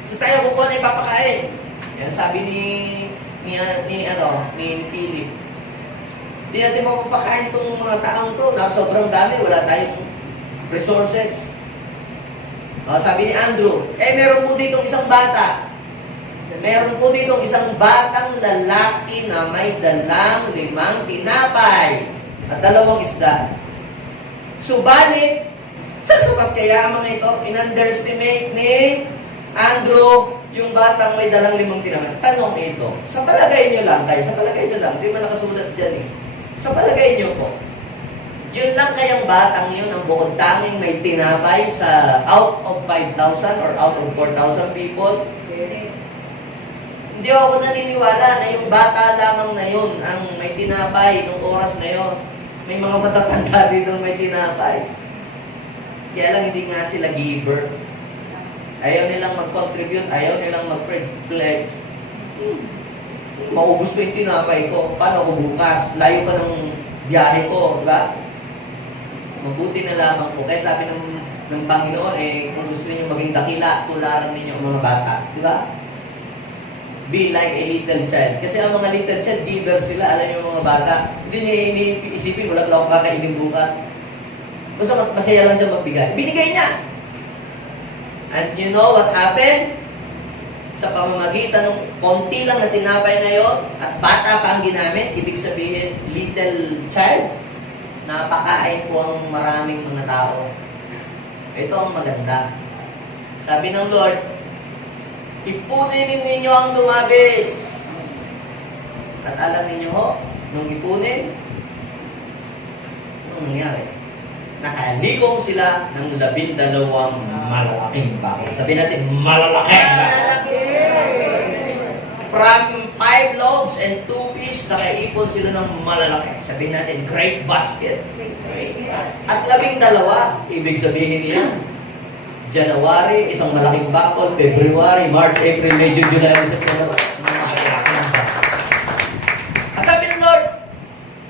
So, tayo po na ipapakain. Yan, sabi ni Philip, Hindi natin mapapakain itong mga taong to. Sobrang dami, wala tayong resources. Sabi ni Andrew, meron po ditong isang bata. Meron po ditong isang batang lalaki na may dalang 5 tinapay at 2 isda. Subalit, sasapat kaya ang mga ito? In-underestimate ni Andrew yung batang may dalang 5 tinapay. Tanong ito, sa palagay nyo lang, di man nakasulat dyan eh. Sa palagay nyo po, yun lang kayang batang yun ang bukod tanging may tinapay sa out of 5,000 or out of 4,000 people? Hindi ako naniniwala na yung bata lamang na yun ang may tinapay nung oras na yun. May mga matatanda din nung may tinapay. Kaya lang hindi nga sila giver. Ayaw nilang mag-contribute, ayaw nilang mag-pledge. Maubos ko yung tinapay ko. Paano ko bukas? Layo pa ng biyahe ko, diba? Mabuti na lamang po. Kaya sabi ng Panginoon, kung gusto niyo maging dakila, tularan ninyo ang mga bata. Diba? Be like a little child. Kasi ang mga little child, giver sila. Alam niyo mga bata, hindi niya iniisipin, wala ako kakainin bukas. Basta masaya lang siya magbigay. Binigay niya. And you know what happened? Sa pamamagitan ng konti lang na tinapay na yon at bata pa ang ginamit, ibig sabihin, little child, napakain po ang maraming mga tao. Ito ang maganda. Sabi ng Lord, ipunin ninyo ang lumabis. At alam ninyo ho, nung ipunin, anong nangyari? Nakaligong sila ng 12 malalaking bakol. Sabi natin, malalaki! From 5 loaves and 2 fish, nakaipon sila ng malalaki. Sabi natin, great basket. At 12, ibig sabihin niya, January, isang malaking bakol, February, March, April, May, June, July, September. At sabi ng Lord,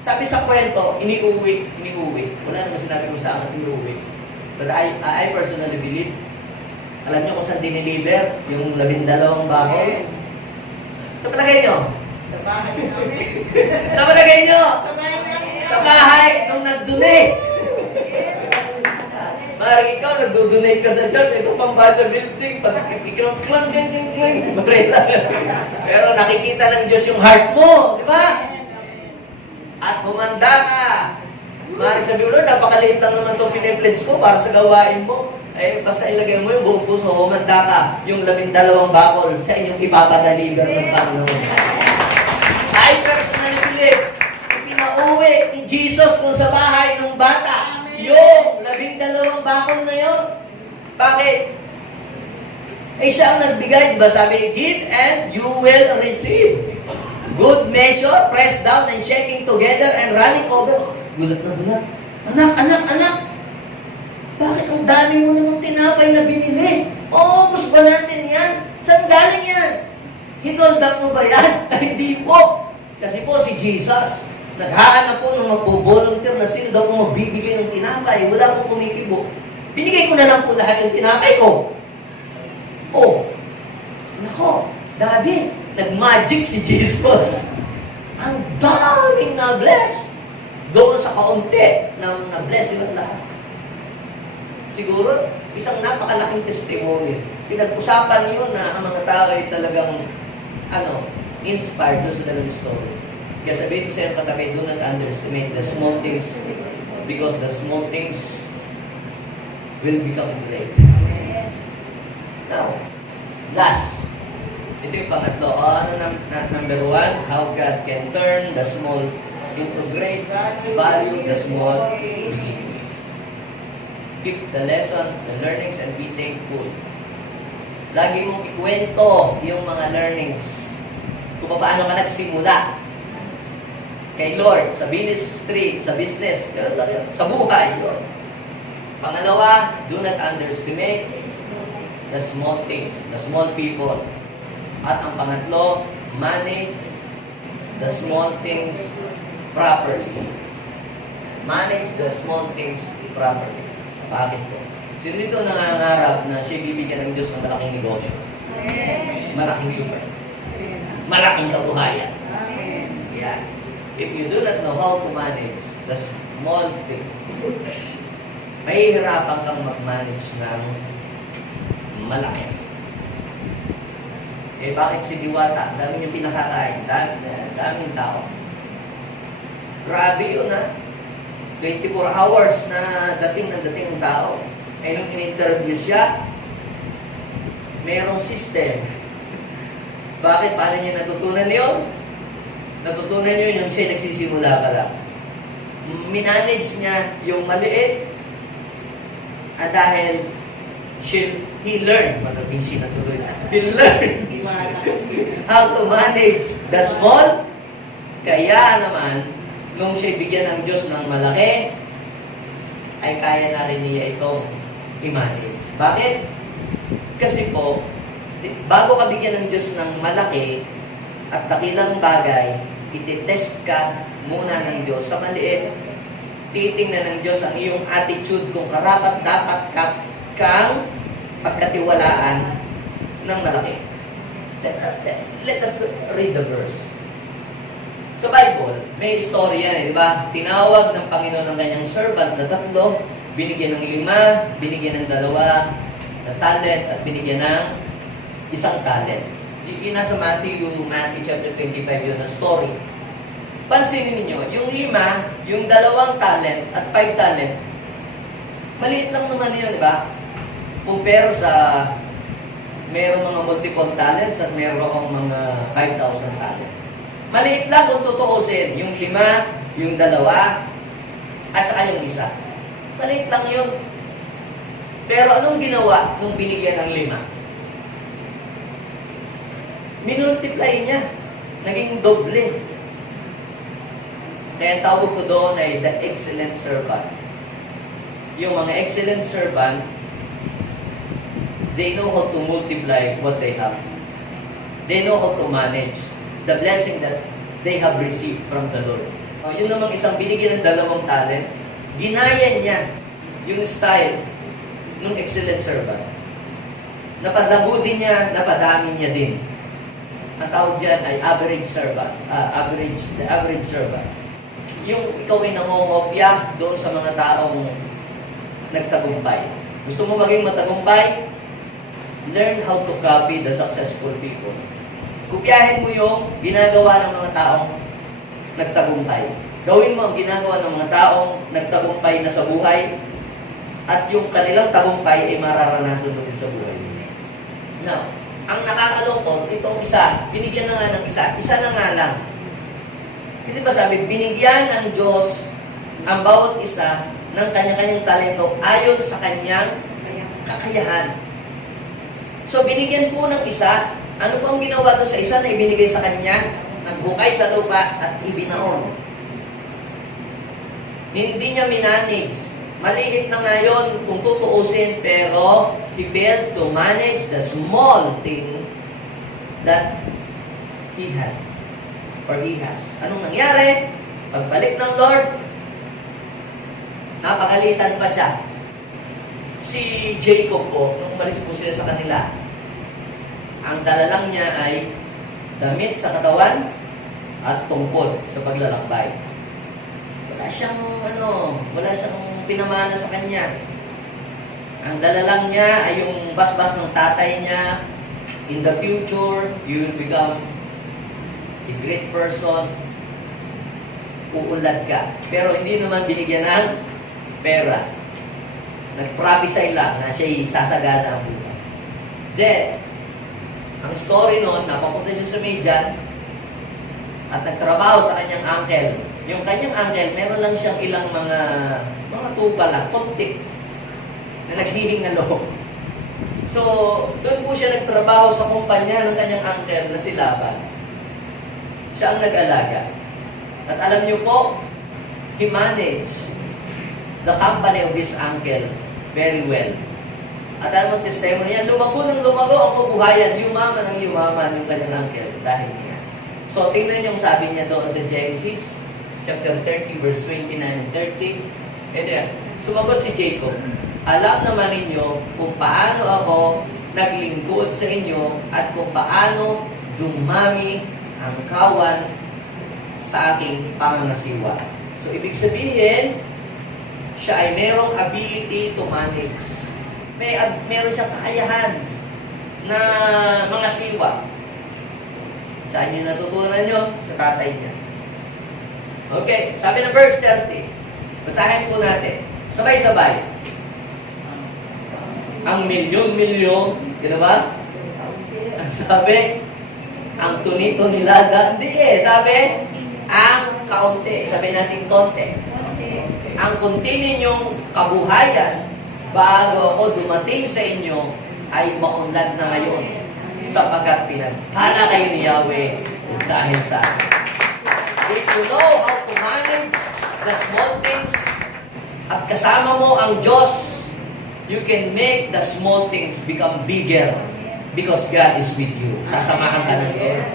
sabi sa kwento, iniuwi. Wala naman sinabi ko sa akin, iniuwi. But I personally believe, alam niyo kung saan diniliver yung 12 bakol? Sa palagay nyo? Sa bahay namin. Sa palagay nyo? Sa bahay namin. Sa bahay, nung nag-donate. Maring ikaw, nag-donate ka sa church, ito pang budget building, pag-kiklang, pero nakikita ng Diyos yung heart mo, di ba? At humanda ka. Maring sabi mo, Lord, napakaliit lang naman itong pinipledge ko para sa gawain mo. Basta ilagay mo yung buong puso, humanda ka, yung 12 bakol sa inyong ipapadaliver ng Panginoon. I personally believe, ipinauwi ni Jesus kung sa bahay ng bata, yung 12 bakol na yun. Bakit? Siya ang nagbigay, diba sabi, give and you will receive. Good measure, pressed down and shaking together and running over. Gulat na gulat. Anak! Bakit ang dami mo namang tinapay na binili? Gusto ba natin yan? Saan galing yan? Hinoldak mo ba yan? Hindi po. Kasi po si Jesus, naghahanap po ng magbo-volunteer na sino daw kung magbibigay ng tinapay. Wala pong kumikibo. Binigay ko na lang po lahat yung tinapay ko. Nako, Daddy, nag-magic si Jesus. Ang daming na-bless. Doon sa kaunti na na-bless sila lahat. Siguro, isang napakalaking testimony. Pinag-usapan yun na ang mga tao ay talagang inspired doon sa dalawang story. Kaya sabihin ko sa iyo katabi, do not underestimate the small things because the small things will become great. Now, last. Ito yung pangatlo. Number 1, how God can turn the small into great, value the small, keep the lesson, the learnings, and be thankful. Lagi mong ikwento yung mga learnings. Kung paano ka nagsimula. Kay Lord, sa ministry, sa business, sa buhay, Lord. Pangalawa, do not underestimate the small things, the small people. At ang pangatlo, manage the small things properly. Manage the small things properly. Bakit po? Sino dito nangangarap na siya bibigyan ng Diyos ng malaking negosyo? Malaking lupa. Malaking kabuhayan. Yan. if you do not know how to manage the small thing, mahihirapan kang mag-manage ng malaki. Eh, bakit si Diwata? Dami niyang pinakakain. Daming tao. Grabe yun, ha? 24 hours na dating ng tao. Eh, nung in-interview siya, merong system. Bakit? Paano niya natutunan yun? Natutunan yun yung siya nagsisimula pa lang. Minanage niya yung maliit dahil he learned, magiging sinatuloy na, he learned how to manage the small. Kaya naman, nung siya bigyan ng Diyos ng malaki, ay kaya na rin niya itong i-manage. Bakit? Kasi po, bago ka bigyan ng Diyos ng malaki at dakilang bagay, ititest ka muna ng Diyos sa maliit. Titingnan ng Diyos ang iyong attitude kung karapat-dapat kang pagkatiwalaan ng malaki. Let us read the verse. Sa Bible, may story yan, di ba? Tinawag ng Panginoon ng kanyang servant na 3, binigyan ng 5, binigyan ng 2 na talent, at binigyan ng 1 talent. Yung nasa Matthew chapter 25 yun na story. Pansinin niyo, yung 5, yung 2 talent at 5 talent, maliit lang naman yun, di ba? Compare sa merong mga multiple talents at merong mga 5,000 talent. Maliit lang kung tutuusin, yung 5, yung 2, at saka yung 1. Maliit lang yun. Pero anong ginawa nung binigyan ng 5? Minultiply niya. Naging doble. Kaya tawag ko doon ay the excellent servant. Yung mga excellent servant, they know how to multiply what they have. They know how to manage the blessing that they have received from the Lord. Yun namang isang binigyan ng 2 talent, ginaya niya yung style ng excellent servant. Napadabo din niya, napadami niya din. Ang tawag dyan ay average servant. The average servant. Yung ikaw ay nangongopya doon sa mga taong nagtagumpay. Gusto mo maging matagumpay? Learn how to copy the successful people. Kopyahin mo yung ginagawa ng mga taong nagtagumpay. Gawin mo ang ginagawa ng mga taong nagtagumpay na sa buhay, at yung kanilang tagumpay ay mararanasan mo din sa buhay. Now, ang nakakalungkot, itong isa, binigyan na nga ng isa na nga lang. Kasi ba sabi, binigyan ng Diyos ang bawat isa ng kanya-kanyang talento ayon sa kanyang kakayahan. So, binigyan po ng isa. Ano po ang ginawa doon sa isa na ibinigay sa kanya? Naghukay sa lupa at ibinaon. Hindi niya minanage. Maliit na ngayon kung tutuusin, pero he failed to manage the small thing that he had or he has. Anong nangyari? Pagbalik ng Lord, napakalitan pa siya. Si Jacob po, nung umalis po sila sa kanila, ang dala lang niya ay damit sa katawan at tungkod sa paglalakbay. Wala siyang pinamana sa kanya. Ang dala lang niya ay yung basbas ng tatay niya. In the future, you will become a great person. Uunlad ka. Pero hindi naman binigyan ng pera. Nag-prophesy lang na siya'y sasagana ang buhay. Then, ang story noon, napapunta siya sa Midian at nagtrabaho sa kanyang uncle. Yung kanyang uncle, meron lang siyang ilang mga tupa lang, konti, na naghihingalo. So, doon po siya nagtrabaho sa kumpanya ng kanyang uncle na si Laban. Siya ang nag-alaga. At alam niyo po, he managed the company of his uncle very well. At alam mo, testimony niya, lumago ng lumago ang kabuhayan, yumaman ang yumaman yung kanyang uncle dahil niya. So, tingnan yung sabi niya doon sa Genesis, chapter 30, verse 29 and 30. And then, sumagot si Jacob, alam naman ninyo kung paano ako naglingkod sa inyo at kung paano dumami ang kawan sa aking pangangasiwa. So, ibig sabihin, siya ay merong ability to manage. Meron siyang kakayahan na mga siwa. Saan niyo natutunan niyo? Sa tatay niya. Okay, sabi ng verse 30. Basahin po natin. Sabay-sabay. Ang milyon-milyon, di ba? Ang sabi, ang tunito-nilada. Hindi eh, sabi, ang kaunti. Sabi natin konti. Ang kunti ninyong kabuhayan bago ako dumating sa inyo ay maunlad na ngayon sapagkat pinagpala kayo ni Yahweh dahil sa akin. If you know how to manage the small things at kasama mo ang Diyos, you can make the small things become bigger because God is with you. Sasamahan ka ng Lord.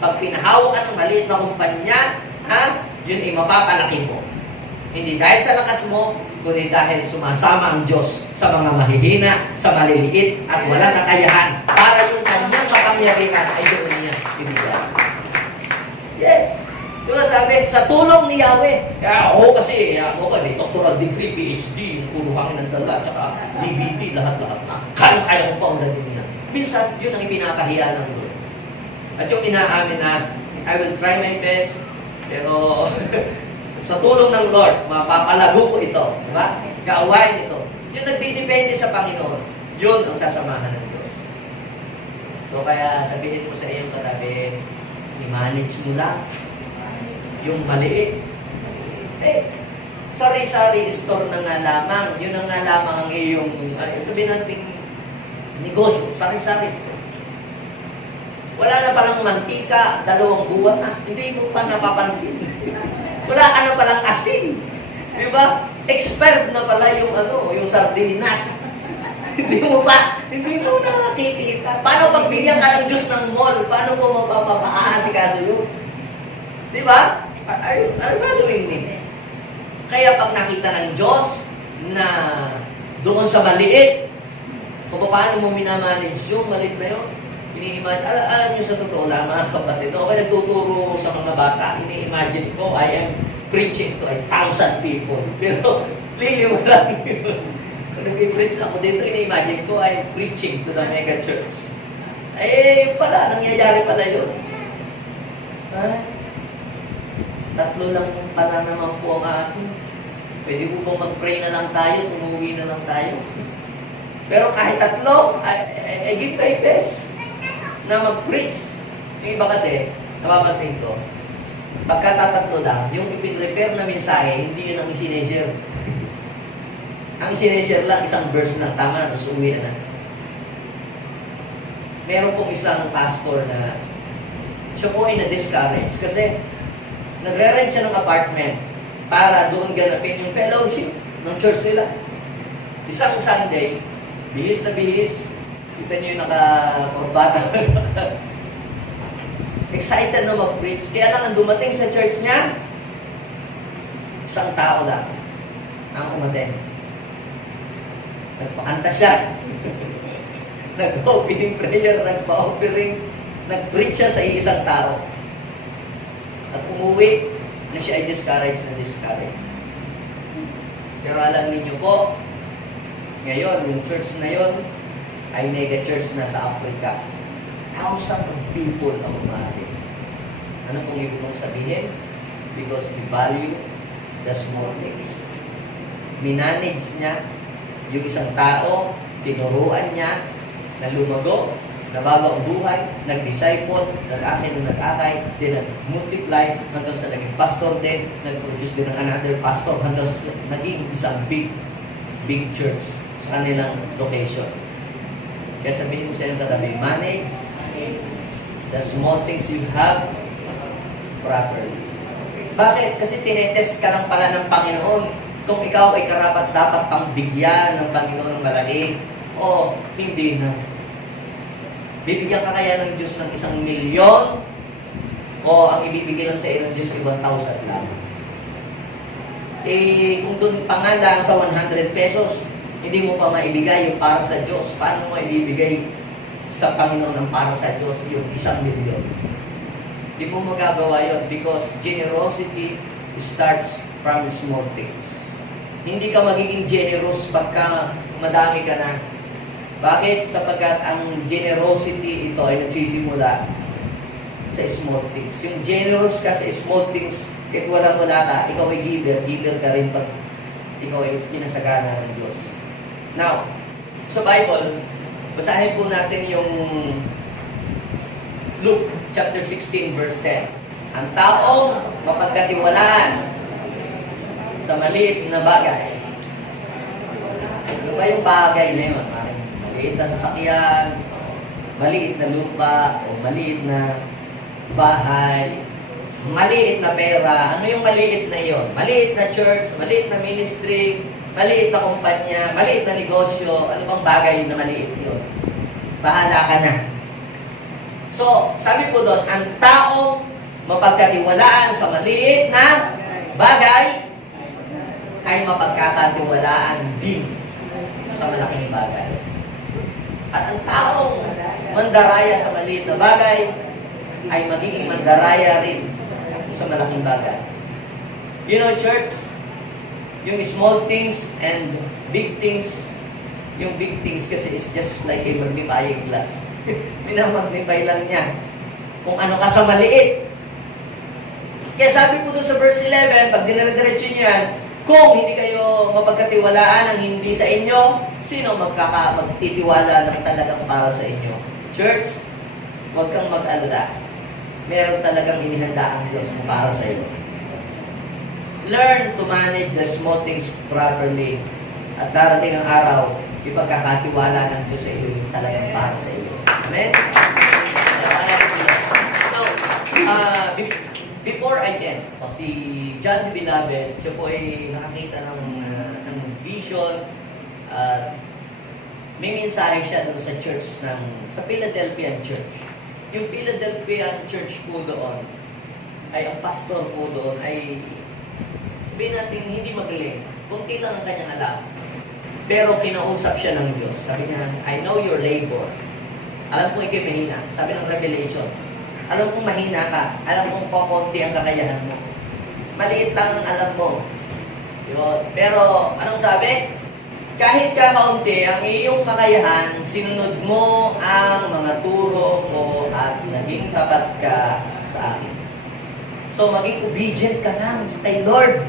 Pag pinahawak ka ng maliit na kumpanya, yun ay mapapalaki mo. Hindi dahil sa lakas mo, kundi dahil sumasama ang Diyos sa mga mahihina, sa maliliit, at walang kakayahan para yung kanyang kapangyarihan ay doon niya ibigay. Yes. Di ba sabi, sa tulong ni Yahweh. Kaya ako kasi, ako may doctoral degree, PhD, yung puro hangin ng dala, tsaka DBT, lahat-lahat na. Kaya ko pa ang dating niya. Minsan, yun ang ipinapahiya ng Lord. At yung inaamin na, I will try my best, pero sa tulong ng Lord, mapapalago ko ito. Di ba? Gaawain ito. Yung nagdidepende sa Panginoon, yun ang sasamahan ng Diyos. So kaya sabihin mo sa iyong katabi, i-manage mo lang yung maliit. Sari-sari store na nga lamang. Yun na nga lamang ang iyong, sabihin natin, negosyo, sari-sari store. Wala na palang mantika, 2 buwan na. Hindi mo pa napapansin. Wala ka na palang asin. Di ba? Expired na pala yung yung sardinas. hindi mo nakakikita. Paano pagbigyan ka ng Diyos ng mall? Paano mo mapapaasikaso yun? Di ba? Ano gagawin mo? Kaya pag nakita ng Diyos na doon sa maliit, kung paano mo minamanage yung maliit na yun, alam nyo sa totoo lang, mga kapatid, okay, nagtuturo sa mga bata, ini-imagine ko, I am preaching to 1,000 people. Pero, liliw lang yun. Kung nag-preach ako dito, ini-imagine ko, I am preaching to the mega church. Nangyayari pala yun. Tatlo lang pala naman po ang akin. Pwede po bang mag-pray na lang tayo, tumuwi na lang tayo. Pero kahit tatlo, I give my best na mag-preach. Yung iba kasi, napapansin ko, pagkatatatlo lang, yung ipin-repair na mensahe, hindi yun ang isineshare. Ang isineshare lang, isang verse lang, tama na, tapos uwi na. Meron pong isang pastor na siya po ay na-discourage kasi nagre-rent siya ng apartment para doon ganapin yung fellowship ng church nila. Isang Sunday, bihis na bihis, kita niyo yung naka-corbata. Excited na mag-preach. Kaya lang ang dumating sa church niya, isang tao lang ang umaten. Nagpakanta siya. Nag-opening prayer, nagpa-offering, nag-preach siya sa isang tao. At umuwi na siya ay discouraged. Pero alam niyo po, ngayon, yung church na yon ay mega church na sa Africa. Thousands of people ang umali. Ano pong ibig kong sabihin? Because we value the small things. Minanage niya yung isang tao, tinuruan niya na lumago, nabago ang buhay, nag-disciple, nag-akin, nag-akay, then nag-multiply, hanggang sa naging pastor din, nag-produce din ng another pastor, hanggang sa naging isang big church sa kanilang location. Kaya sabihin ko sa inyo katabi, manage the small things you have properly. Bakit? Kasi tinetest ka lang pala ng Panginoon kung ikaw ay karapat dapat pang bigyan ng Panginoon ng malaki o hindi na. Bibigyan ka kaya ng Diyos ng 1,000,000 o ang ibibigay lang sa iyo ng Diyos ay 1,000 lang. Kung doon pa nga lang sa 100 pesos, hindi mo pa maibigay yung para sa Diyos. Paano mo ibibigay sa Panginoon ang para sa Diyos yung 1,000,000? Di mo magagawa yon because generosity starts from small things. Hindi ka magiging generous pagka madami ka na. Bakit? Sapagkat ang generosity ito ay nagsisimula sa small things. Yung generous ka sa small things, kahit wala ka, ikaw ay giver ka rin pag ikaw ay pinasagana ng Diyos. Now, sa Bible, basahin po natin yung Luke chapter 16 verse 10. Ang taong mapagkatiwalaan sa maliit na bagay. Ano ba yung bagay na yun? Maliit na sasakyan, maliit na lupa, o maliit na bahay, maliit na pera. Ano yung maliit na iyon? Maliit na church, maliit na ministry, maliit na kumpanya, maliit na negosyo. Ano bang bagay na maliit yun? Bahala ka na. So, sabi po doon, ang taong mapagkatiwalaan sa maliit na bagay ay mapagkakatiwalaan din sa malaking bagay. At ang taong mandaraya sa maliit na bagay ay magiging mandaraya rin sa malaking bagay. You know, church, yung small things and big things, yung big things kasi is just like a magnifying glass. Minamagnify lang niya kung ano ka sa maliit. Kaya sabi po doon sa verse 11, pag dinala-diretso niyo yan, kung hindi kayo mapagkatiwalaan ang hindi sa inyo, sino magtitiwala ng talagang para sa inyo? Church, huwag kang mag-alala. Meron talagang inihanda ang Diyos para sa iyo. Learn to manage the small things properly. At darating ang araw, ipagkakatiwala ng Diyos sa iyo yung talagang para sa iyo. Amen? So, before I end, si John Beloved, siya po ay nakakita ng vision. May mensahe siya doon sa church sa Philadelphia Church. Yung Philadelphia Church po doon, ay ang pastor po doon ay sabihin natin hindi magaling. Kunti lang ang kanyang alam. Pero kinausap siya ng Diyos. Sabi niya, I know your labor. Alam kong ikay mahina. Sabi ng Revelation. Alam kong mahina ka. Alam kong kukunti ang kakayahan mo. Maliit lang ang alam mo. Yun. Pero, anong sabi? Kahit kakaunti ang iyong kakayahan, sinunod mo ang mga turo ko at naging tapat ka sa akin. So, maging obedient ka lang kay Lord.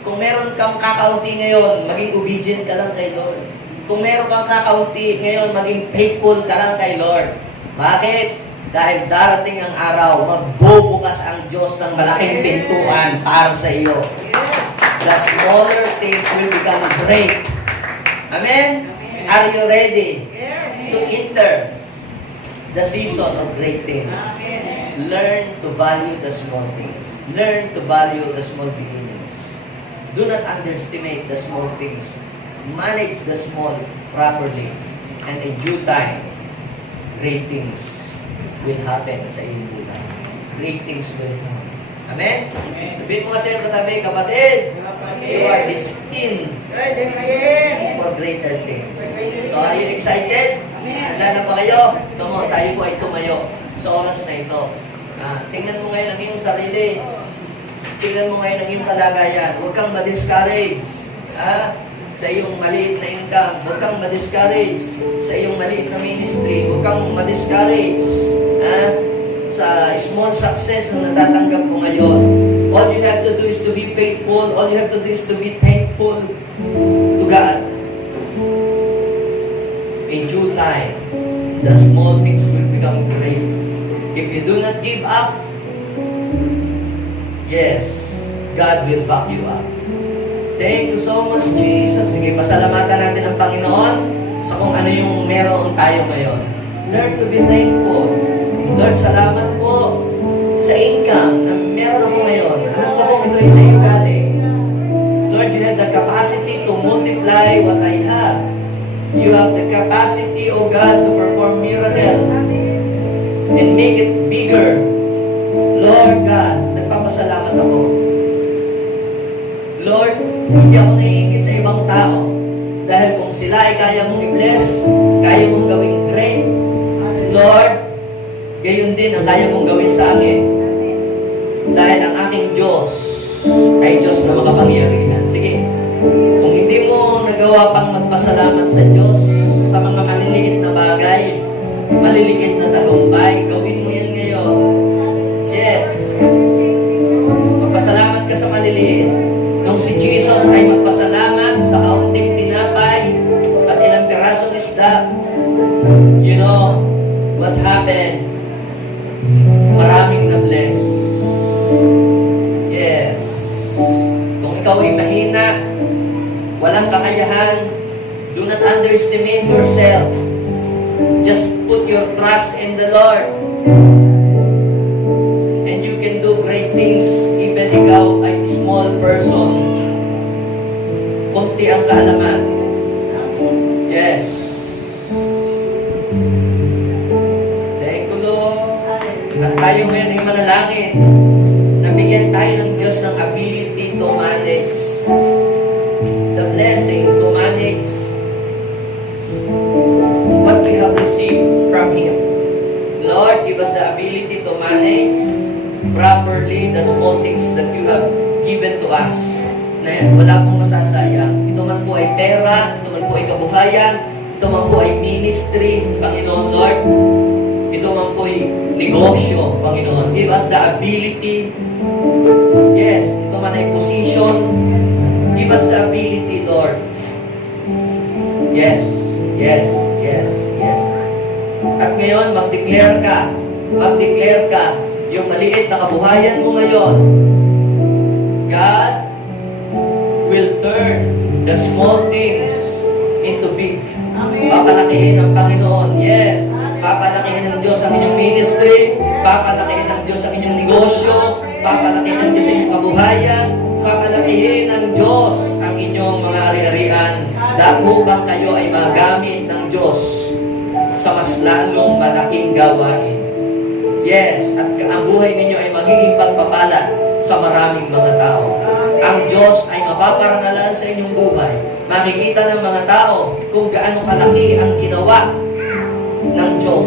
Kung meron kang kakaunti ngayon, maging obedient ka lang kay Lord. Kung meron kang kakaunti ngayon, maging faithful ka lang kay Lord. Bakit? Dahil darating ang araw, magbubukas ang Diyos ng malaking pintuan para sa iyo. The smaller things will become great. Amen? Are you ready to enter the season of great things? Learn to value the small things. Learn to value the small beginnings. Do not underestimate the small things. Manage the small properly. And in due time, great things will happen sa iyong buhay. Great things will come. Amen? Sabihin mo kasi yung katabi, kapatid, you are destined for greater things. So, are you excited? Handa na ba kayo? Come on, tayo po ay tumayo sa oras na ito. Tingnan mo ngayon ang iyong sarili. Tingnan mo ngayon ang iyong kalagayan. Huwag kang ma-discourage. Sa iyong maliit na income. Huwag kang ma-discourage sa iyong maliit na ministry. Huwag kang ma-discourage sa small success na natatanggap mo ngayon. All you have to do is to be faithful. All you have to do is to be thankful to God. In due time, the small things will become great. If you do not give up, yes, God will back you up. Thank you so much, Jesus. Sige, pasalamatan natin ang Panginoon sa kung ano yung meron tayo ngayon. Learn to be thankful. Lord, salamat po sa income na meron ako ngayon. Alam ko po ito ay sa iyo galing. Lord, you have the capacity to multiply what I have. You have the capacity, O God, to perform miracle and make it bigger. Lord God, nagpapasalamat ako. Lord, hindi ako naiingit sa ibang tao. Dahil kung sila ay kaya mong i-bless, kaya mong gawing great, Lord, gayon din ang kaya mong gawin sa akin. Dahil ang aking Diyos ay Diyos na makapangyarihan. Sige, kung hindi mo nagawa pang magpasalamat sa Diyos sa mga maliliit na bagay, maliliit na tagumpay, gawin mo yan ngayon. Yes. Magpasalamat ka sa maliliit. Nung si Jesus ay magpasalamat sa kaunting tinapay at ilang pirasong isda, you know what happened? Maraming na-bless. Yes. Kung ikaw ay mahina, walang kakayahan, do not underestimate yourself. Just put your trust in the Lord. And you can do great things even ikaw ay small person. Kunti ang kaalaman. Yes. Thank you, Lord. At tayo ngayon ay manalangin. Nabigyan tayo ng Diyos ng ability to manage. The blessing to manage what we have received from Him. Lord, give us the ability to manage properly the small things that you have given to us. Na wala pong masasayang. Ito man po ay pera, ito man po ay kabuhayan, ito man po ay ministry, Panginoon Lord. Ito man po ay negosyo, Panginoon. Give us the ability. Yes, ito man ay position. Give us the ability, Lord. Yes, yes, yes, yes. At ngayon, mag-declare ka. Mag-declare ka. Yung maliit na kabuhayan mo ngayon, God will turn the small things into big. Papalakihin ng Panginoon. Yes. Papalakihin ng Diyos ang inyong ministry. Papalakihin ng Diyos ang inyong negosyo. Papalakihin ng Diyos ang inyong kabuhayan. Papalakihin ng Diyos ang inyong mga ari-arian. Upang kayo ay magamit ng Diyos sa mas lalong malaking gawain. Yes, at ang buhay ninyo ay magiging pagpapala sa maraming mga tao. Ang Diyos ay mapaparangalan sa inyong buhay. Makikita ng mga tao kung gaano kalaki ang ginawa ng Diyos